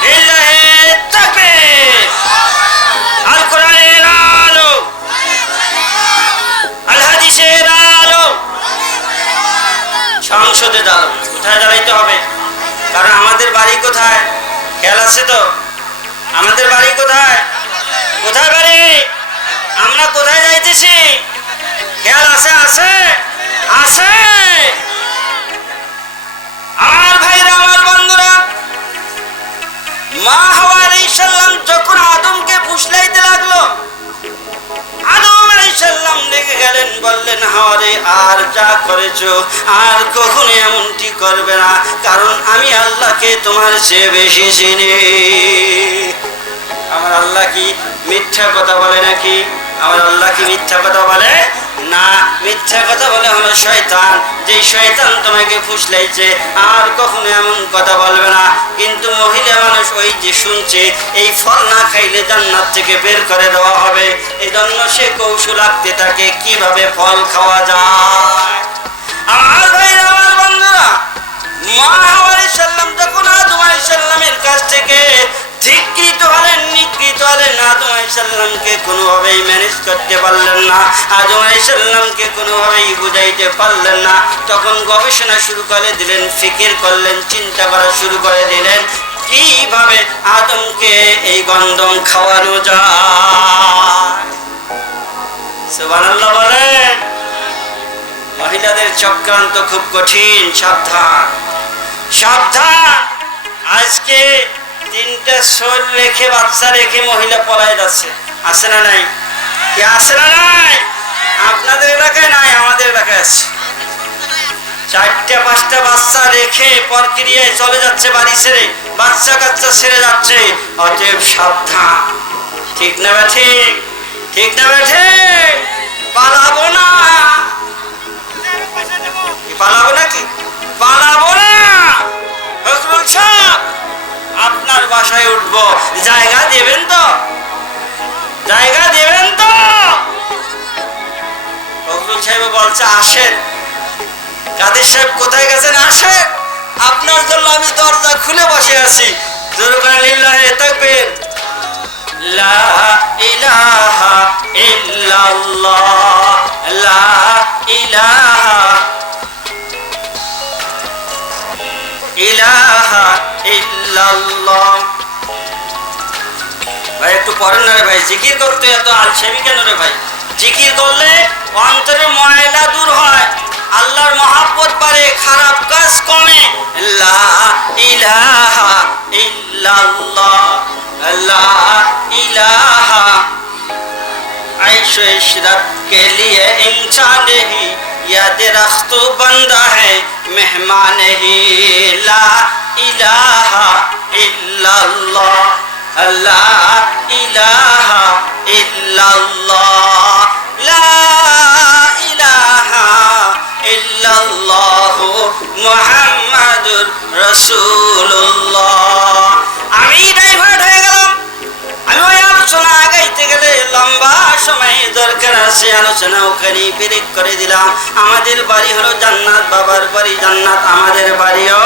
লিল্লাহি তাকবীর। আল কোরআনের আলো, আল হাদিসের আলো, সংসদে দাঁড়াবো। কোথায় দাঁড়াইতে হবে? কারণ আমাদের বাড়ি কোথায় খেয়াল আছে তো? আমাদের বাড়ি কোথায়? কোথায় বাড়ি? আমরা কোথায় যাইতেছি খেয়াল আছে? আছে আছে আমার ভাইরা, আমার বন্ধুরা, মা হাওয়া আলাইহিস সালাম যখন আদমকে ফুসলাইতে লাগলো, আদম আলাইহিস সালাম রেগে গেলেন, বললেন হাওয়া রে, আর যা করেছো আর কখনো এমনটি করবে না, কারণ আমি আল্লাহকে তোমার চেয়ে বেশি চিনি। আমার আল্লাহ কি মিথ্যা কথা বলে নাকি? আমার আল্লাহ কি মিথ্যা কথা বলে না? মিথ্যা কথা বলে হলো শয়তান। যেই শয়তান তোমাকে ফুসলাইছে আর কখনো এমন কথা বলবে না। কিন্তু মহিলা মানুষ ওই যে শুনছে এই ফল না খাইলে জান্নাত থেকে বের করে দেওয়া হবে, এই জন্য সে কৌশল আঁকতে থাকে কিভাবে ফল খাওয়া যায়। আমার ভাইরা, আমার বন্ধুরা, মা হাওয়া আলাইহিস সালাম যখন আদম আলাইহিস সালামের কাছ থেকে ধিক্কৃত হলেন, নিকৃত হলেন, আদম আলাইহিস সালামকে কোনোভাবেই ম্যানেজ করতে পারলেন না, আদম আলাইহিস সালামকে কোনোভাবেই বুঝাইতে পারলেন না। তখন গবেষণা শুরু করে দিলেন, ফিকির করলেন, চিন্তা করা শুরু করে দিলেন কিভাবে আদমকে এই গন্ধম খাওয়ানো যায়। সুবহানাল্লাহ বলেন। মহিলাদের চক্রান্ত খুব কঠিন, সাবধান সাবধান। আজকে 3টা শোল রেখে, বাচ্চা রেখে মহিলা পলায় যাচ্ছে, আছে না নাই? কি আছে না নাই? আপনাদের এলাকায় নাই, আমাদের এলাকায় আছে। 4টা 5টা বাচ্চা রেখে প্রক্রিয়ায় চলে যাচ্ছে, বাড়ি ছেড়ে বাচ্চা কাচ্চা ছেড়ে যাচ্ছে। অতএব সাবধান। ঠিক না ঠিক? ঠিক না ঠিক? পালাবো না, পালাবো নাকি? পালাবো না। ফজলুল সাহেব, আপনার বাসায় উঠবো, জায়গা দেবেন তো? জায়গা দেবেন তো? ফজলুল সাহেব বলছে আসেন। কাদের সাহেব কোথায় গেছেন? আসেন, আপনার জন্য আমি দরজা খুলে বসে আছি। জোরে করে লিল্লাহি তাকবীর। লা ইলাহা ইল্লাল্লাহ, লা ইলাহা ইলাহা ইল্লাল্লাহ। ভাই একটু পড়েন না রে ভাই, জিকির করতে এত আলসেমি কেন রে ভাই? জিকির করলে অন্তরের ময়লা দূর হয়, আল্লাহর মহব্বত বাড়ে, খারাপ কাজ কমে। লা ইলাহা ইল্লাল্লাহ, লা इलाहा ऐशो इशरत के लिए इंसान ही याद रख तू बंदा है मेहमान ही ला इलाहा इल्लल्लाह ला इलाहा इल्लल्लाह ला इलाहा इल्लल्लाह मुहम्मदुर রাসূলুল্লাহ। আমি ডাইভার্ট হয়ে গেলাম। আমি ওই আলোচনা আগাইতে গেলে লম্বা সময় দরকার আছে, আলোচনা ওখানে ব্রেক করে দিলাম। আমাদের বাড়ি হলো জান্নাত, বাবার বাড়ি জান্নাত, আমাদের বাড়িও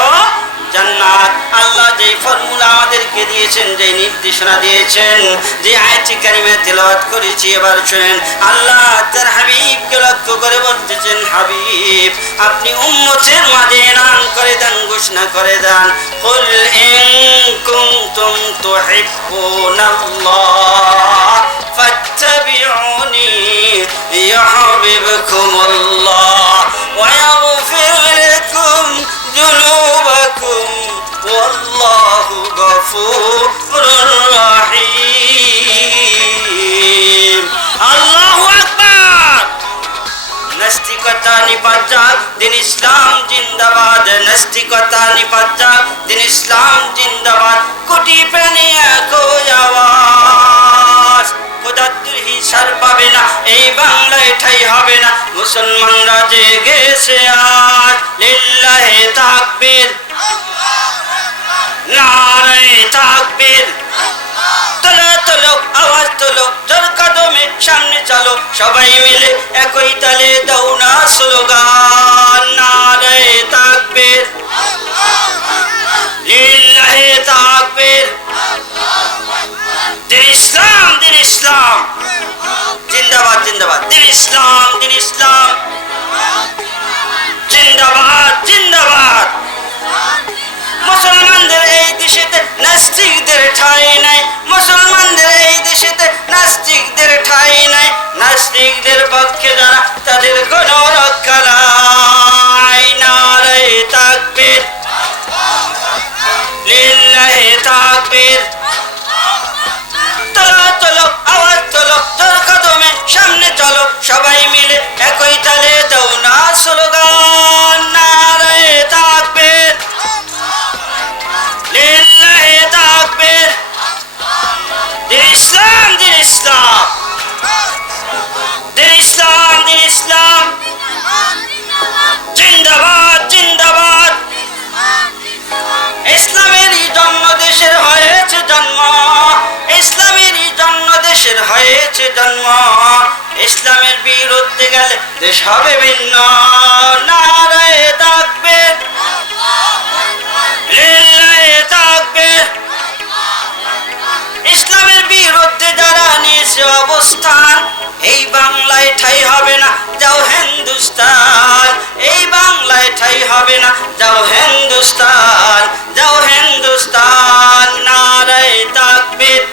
জান্নাত। আল্লাহ যে ফর্মুলা আমাদেরকে দিয়েছেন, যে নির্দেশনা দিয়েছেন, যে আয়াতে কারিমা তেলাওয়াত করেছি, এবার শুনেন। আল্লাহ তার হাবিবকে লক্ষ্য করে বলতেছেন, হাবিব আপনি উম্মতের মাঝে এলান করে দেন, ঘোষণা করে দেন, কুল ইন কুনতুম তুহিব্বুনাল্লাহ ফাত্তাবিউনি ইউহিব্বুকুমুল্লাহ ওয়া ইয়াগফির লাকুম যুনুবাকুম ওয়াল্লাহু গফুরুর রহিম। আল্লাহু আকবার। নাস্তিকতা নিপাত যাক, দিন ইসলাম জিন্দাবাদ। নাস্তিকতা নিপাত যাক, দিন ইসলাম জিন্দাবাদ। কোটি প্রাণী একই আওয়াজ, খোদার হিসাব পাবে না, এই বাংলায় ঠাই হবে না। মুসলমানরা জেগেছে আজ, লিল্লাহে তাকবীর, নারে তাকবীর। তোলো তোলো আওয়াজ তোলো, জোর কদমে সামনে চলো, সবাই মিলে একই তালে দাও না স্লোগান, নারে তাকবীর, লিল্লাহে তাকবীর। দিন ইসলাম, দিন ইসলাম জিন্দাবাদ, জিন্দাবাদ। দিন ইসলাম, দিন ইসলাম জিন্দাবাদ, জিন্দাবাদ। মুসলমানদের এই দেশেতে নাস্তিকদের ঠাঁই নাই, মুসলমানদের এই দেশেতে নাস্তিকদের ঠাঁই নাই। নাস্তিকদের পক্ষে যারা, তাদের কোনো রক্ষা নাই, নারে তাকবীর, লিল্লাহে তাকবীর। তোলো তোলো আওয়াজ তোলো, জোর কদমে সামনে চলো, সবাই মিলে একই তালে দাও না স্লোগান, নারে তাকবীর, লিল্লাহে তাকবীর। দিন ইসলাম, দিন ইসলাম, দিন ইসলাম, দিন ইসলাম জিন্দাবাদ, জিন্দাবাদ। ইসলামেরই জন্ম দেশের হয়েছে জন্ম, ইসলামেরই জন্ম দেশের হয়েছে জন্ম। ইসলামের বিরুদ্ধে গেলে দেশ হবে ভিন্ন, নারে তাকবীর, লিল্লাহে তাকবীর। ইসলামের বিরুদ্ধে যারা নিয়েছে অবস্থান, এই বাংলায় ঠাই হবে না, যাও হিন্দুস্তান। এই বাংলায় ঠাই হবে না, যাও হিন্দুস্তান, যাও হিন্দুস্তান, নারে তাকবীর,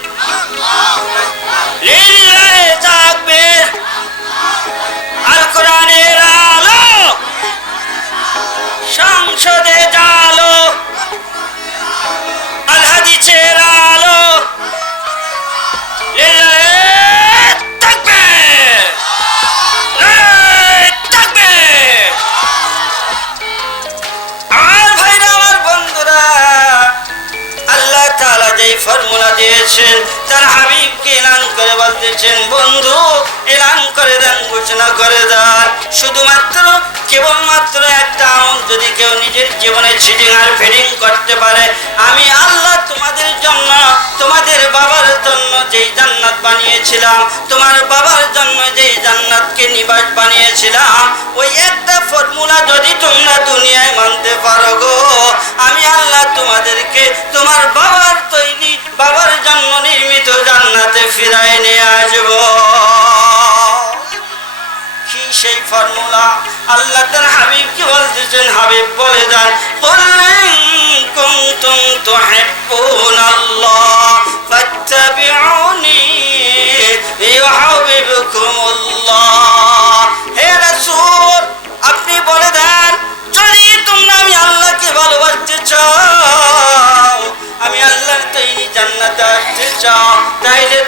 লিল্লাহে তাকবীর। আল কোরআনের আলো সংসদে জালো, আল হাদিসের আলো, লিল্লাহে তাকবীর, লিল্লাহে তাকবীর। আমার ভাইরা, আমার বন্ধুরা, আল্লাহ তাআলা যেই ফর্মুলা দিয়েছেন, তার হাবিবকে এলান করে বলতেছেন, বন্ধু এলান করে দেন, ঘোষণা করে দেন। শুধুমাত্র কেবলমাত্র একটা আমল যদি কেউ নিজের জীবনে সিডিং আর ফিডিং করতে পারে, আমি আল্লাহ তোমাদের জন্য, তোমাদের বাবার জন্য যেই জান্নাত বানিয়েছিলাম, তোমার বাবার জন্য যেই জান্নাতকে নিবাস বানিয়েছিলাম, ওই একটা ফর্মুলা যদি তোমরা দুনিয়ায় মানতে পারো গো, আমি আল্লাহ তোমাদেরকে তোমার বাবার তৈরি, বাবার জন্য নির্মিত জান্নাতে ফিরায় নিয়ে আসবো। কি সেই ফর্মুলা? আল্লাহ তার হাবিবকে বলতেছেন, হাবিব বলে দেন, কুল ইন কুনতুম তুহিব্বুনাল্লাহ ফাত্তাবিউনি ইউহিব্বুকুমুল্লাহ। হে রাসূল, আপনি বলে দেন, যদি তোমরা আমি আল্লাহকে ভালোবাসতে চাও, আমি আল্লাহর তৈরি জান্নাতে আসতে চাও, তাইলে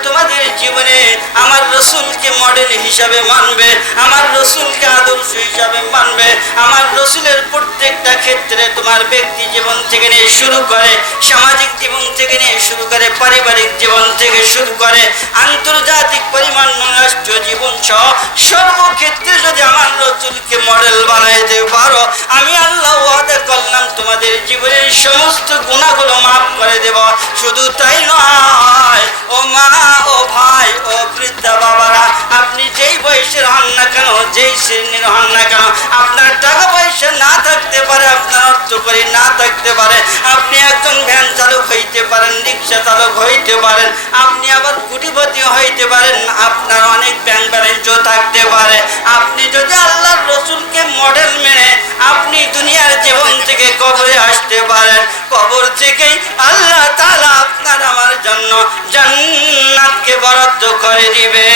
হিসাবে মানবে, আমার রসুলকে আদর্শ হিসাবে মানবে। আমার রসুলের প্রত্যেকটা ক্ষেত্রে তোমার ব্যক্তি জীবন থেকে নিয়ে শুরু করে, সামাজিক জীবন থেকে নিয়ে শুরু করে, পারিবারিক জীবন থেকে শুরু করে, আন্তর্জাতিক পরিমাণ রাষ্ট্রীয় জীবন সহ সর্বক্ষেত্রে যদি আমার রসুলকে মডেল বানাইতে পারো, আমি আল্লাহ ওয়াদা করলাম তোমাদের জীবনের সমস্ত গুনাহগুলো মাফ করে দেব। শুধু তাই নয়, ও মা, ও ভাই, ও বৃদ্ধা বাবারা, আপনি যেই বয়সের হন না কেন, যেই শ্রেণীর হন না কেন, আপনার টাকা পয়সা না থাকতে পারে, আপনার অর্থ করি না থাকতে পারে, আপনি একজন ভ্যান চালক হইতে পারেন, রিক্সা চালক হইতে পারেন, আপনি আবার কোটিপতি হইতে পারেন, আপনার অনেক ব্যাংক ব্যালেন্সও থাকতে পারে। আপনি যদি আল্লাহর রসুলকে মডেল মেনে আপনি দুনিয়ার জীবন থেকে কবরে আসতে পারেন, কবর থেকেই আল্লাহ তাআলা আপনার আমার জন্য জান্নাতকে বরাদ্দ করে দিবে।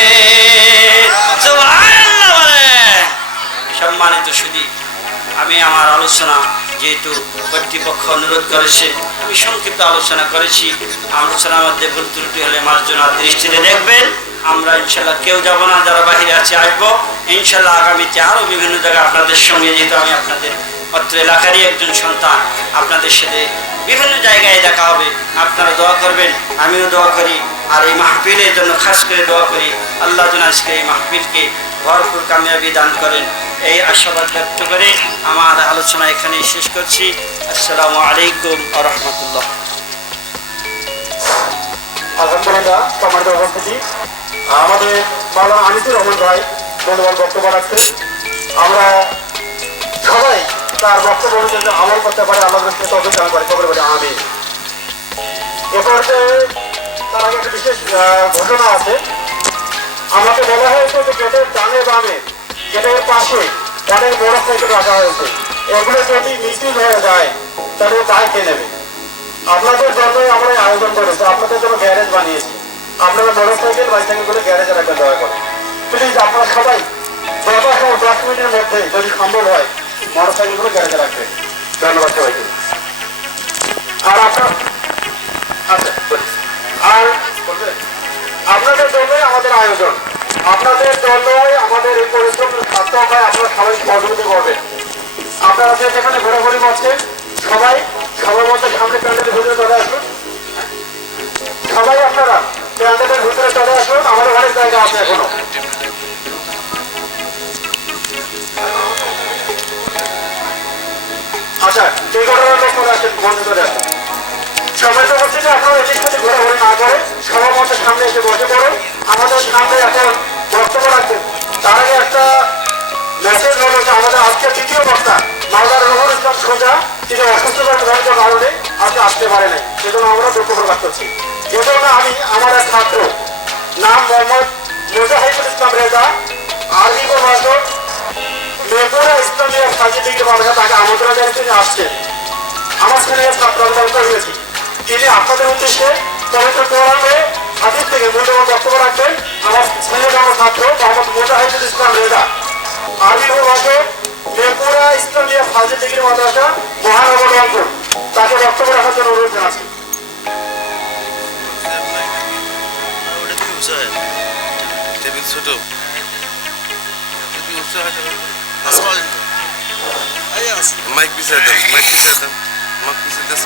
সুবহানাল্লাহ বলেন। সম্মানিত সুধী, আমি আমার আলোচনা যেহেতু কর্তৃপক্ষ অনুরোধ করেছে, আমি সংক্ষিপ্ত আলোচনা করেছি। আলোচনার মধ্যে ভুল ত্রুটি হলে মার্জনা দৃষ্টিতে দেখবেন। আমরা ইনশাল্লাহ কেউ যাব না, যারা বাহিরে আছে আসবো ইনশাল্লাহ। আগামীতে আরও বিভিন্ন জায়গায় আপনাদের সঙ্গে, যেহেতু আমি আপনাদের অত্র এলাকারই একজন সন্তান, আপনাদের সাথে বিভিন্ন জায়গায় দেখা হবে। আপনারা দোয়া করবেন, আমিও দোয়া করি, আর এই মাহফিলের জন্য খাস করে দোয়া করি। আল্লাহ যেন আজকে এই মাহফিলকে ভরপুর কামিয়াবি দান করেন, এই আশাবাদ ব্যক্ত করে আমার আলোচনা এখানেই শেষ করছি। আসসালামু আলাইকুম ওয়া রাহমাতুল্লাহ। আলহামদুলিল্লাহ, সম্মানিত উপস্থিতি, আমাদের মাওলানা আনিসুর রহমান ভাই ধন্যবাদ বক্তব্য রাখছেন। আমরা সবাই তার বক্তব্য অনুযায়ী আমল করতে পারে, আল্লাহ তৌফিক দান করে, কবরে বলে আমিন। এ পর্যায়ে তার আগে একটা বিশেষ ঘটনা আছে। আমাকে বলা হয়েছে যে গেটের ডানে বামে, গেটের পাশে অনেক মোটর সাইকেল রাখা হয়েছে, এগুলো যদি মিছিল হয়ে যায় তাহলে দায় কে নেবে? আপনাদের জন্য আমরা আয়োজন করেছি, আপনাদের জন্য গ্যারেজ বানিয়েছি। আপনারা মোটর সাইকেল, বাইসাইকেল করে গ্যারেজে রাখবেন দয়া করে। প্লিজ আপনারা সবাই 10 মিনিটের মধ্যে যদি সম্ভব হয় মোটর সাইকেল করে গ্যারেজে রাখবেন। ধন্যবাদ সবাইকে। আর আপনার আর আপনাদের জন্যই আমাদের আয়োজন, আপনাদের জন্যই আমাদের এই পরিশ্রম সার্থক হয়। আপনারা সবাই সহযোগিতা করবেন। আপনারা যে যেখানে ঘোরাঘুরি করছেন সবাই সবার মধ্যে সামনে প্যান্ডেলের ভিতরে চলে আসুন। সবাই আপনারা প্যান্ডেলের ভিতরে চলে আসুন, আমাদের অনেক জায়গা আছে এখনো। আচ্ছা, এই ঘটনার লোক চলে আসেন, বন্ধ চলে আসেন। সবাই তো বলছি যে আপনারা এদিক থেকে ঘোরাঘুরি না করে সবার মধ্যে সামনে এসে বসে পড়ুন। আমাদের সামনে এখন বক্তব্য রাখবেন। তার আগে একটা মেসেজ হলো যে আমাদের আজকে তৃতীয় বক্তা মাওলানা রুহুল ইসলাম সোজা, তিনি অসুস্থতার কারণে আজকে আসতে পারে নাই, সেজন্য আমরা দুঃখ প্রকাশ করছি। এজন্য আমি আমার এক ছাত্র, নাম মোহাম্মদ মুজাহিদুল ইসলাম রেজা, আরবি প্রভাষক, মেপুরা ইসলামিয়া ফাজিল ডিগ্রি মাদ্রাসা, তাকে আমন্ত্রণ জানিয়ে তিনি আসছেন। আমার স্থানীয় ছাত্র হয়েছি, তিনি আপনাদের উদ্দেশ্যে পবিত্র কোরআনে হাদিস থেকে মূল্যবান বক্তব্য রাখবেন। আমার স্থানীয় ছাত্র মোহাম্মদ মুজাহিদুল ইসলাম রেজা, আরবি প্রভাষক, মেপুরা ইসলামিয়া ফাজিল ডিগ্রি মাদ্রাসা, মহানগর রংপুর, তাকে বক্তব্য রাখার জন্য অনুরোধ জানাচ্ছি। ছোট মাইক পিছিয়ে দেন, মাইক পিছিয়ে দেন, মাইক পিছিয়ে দেন।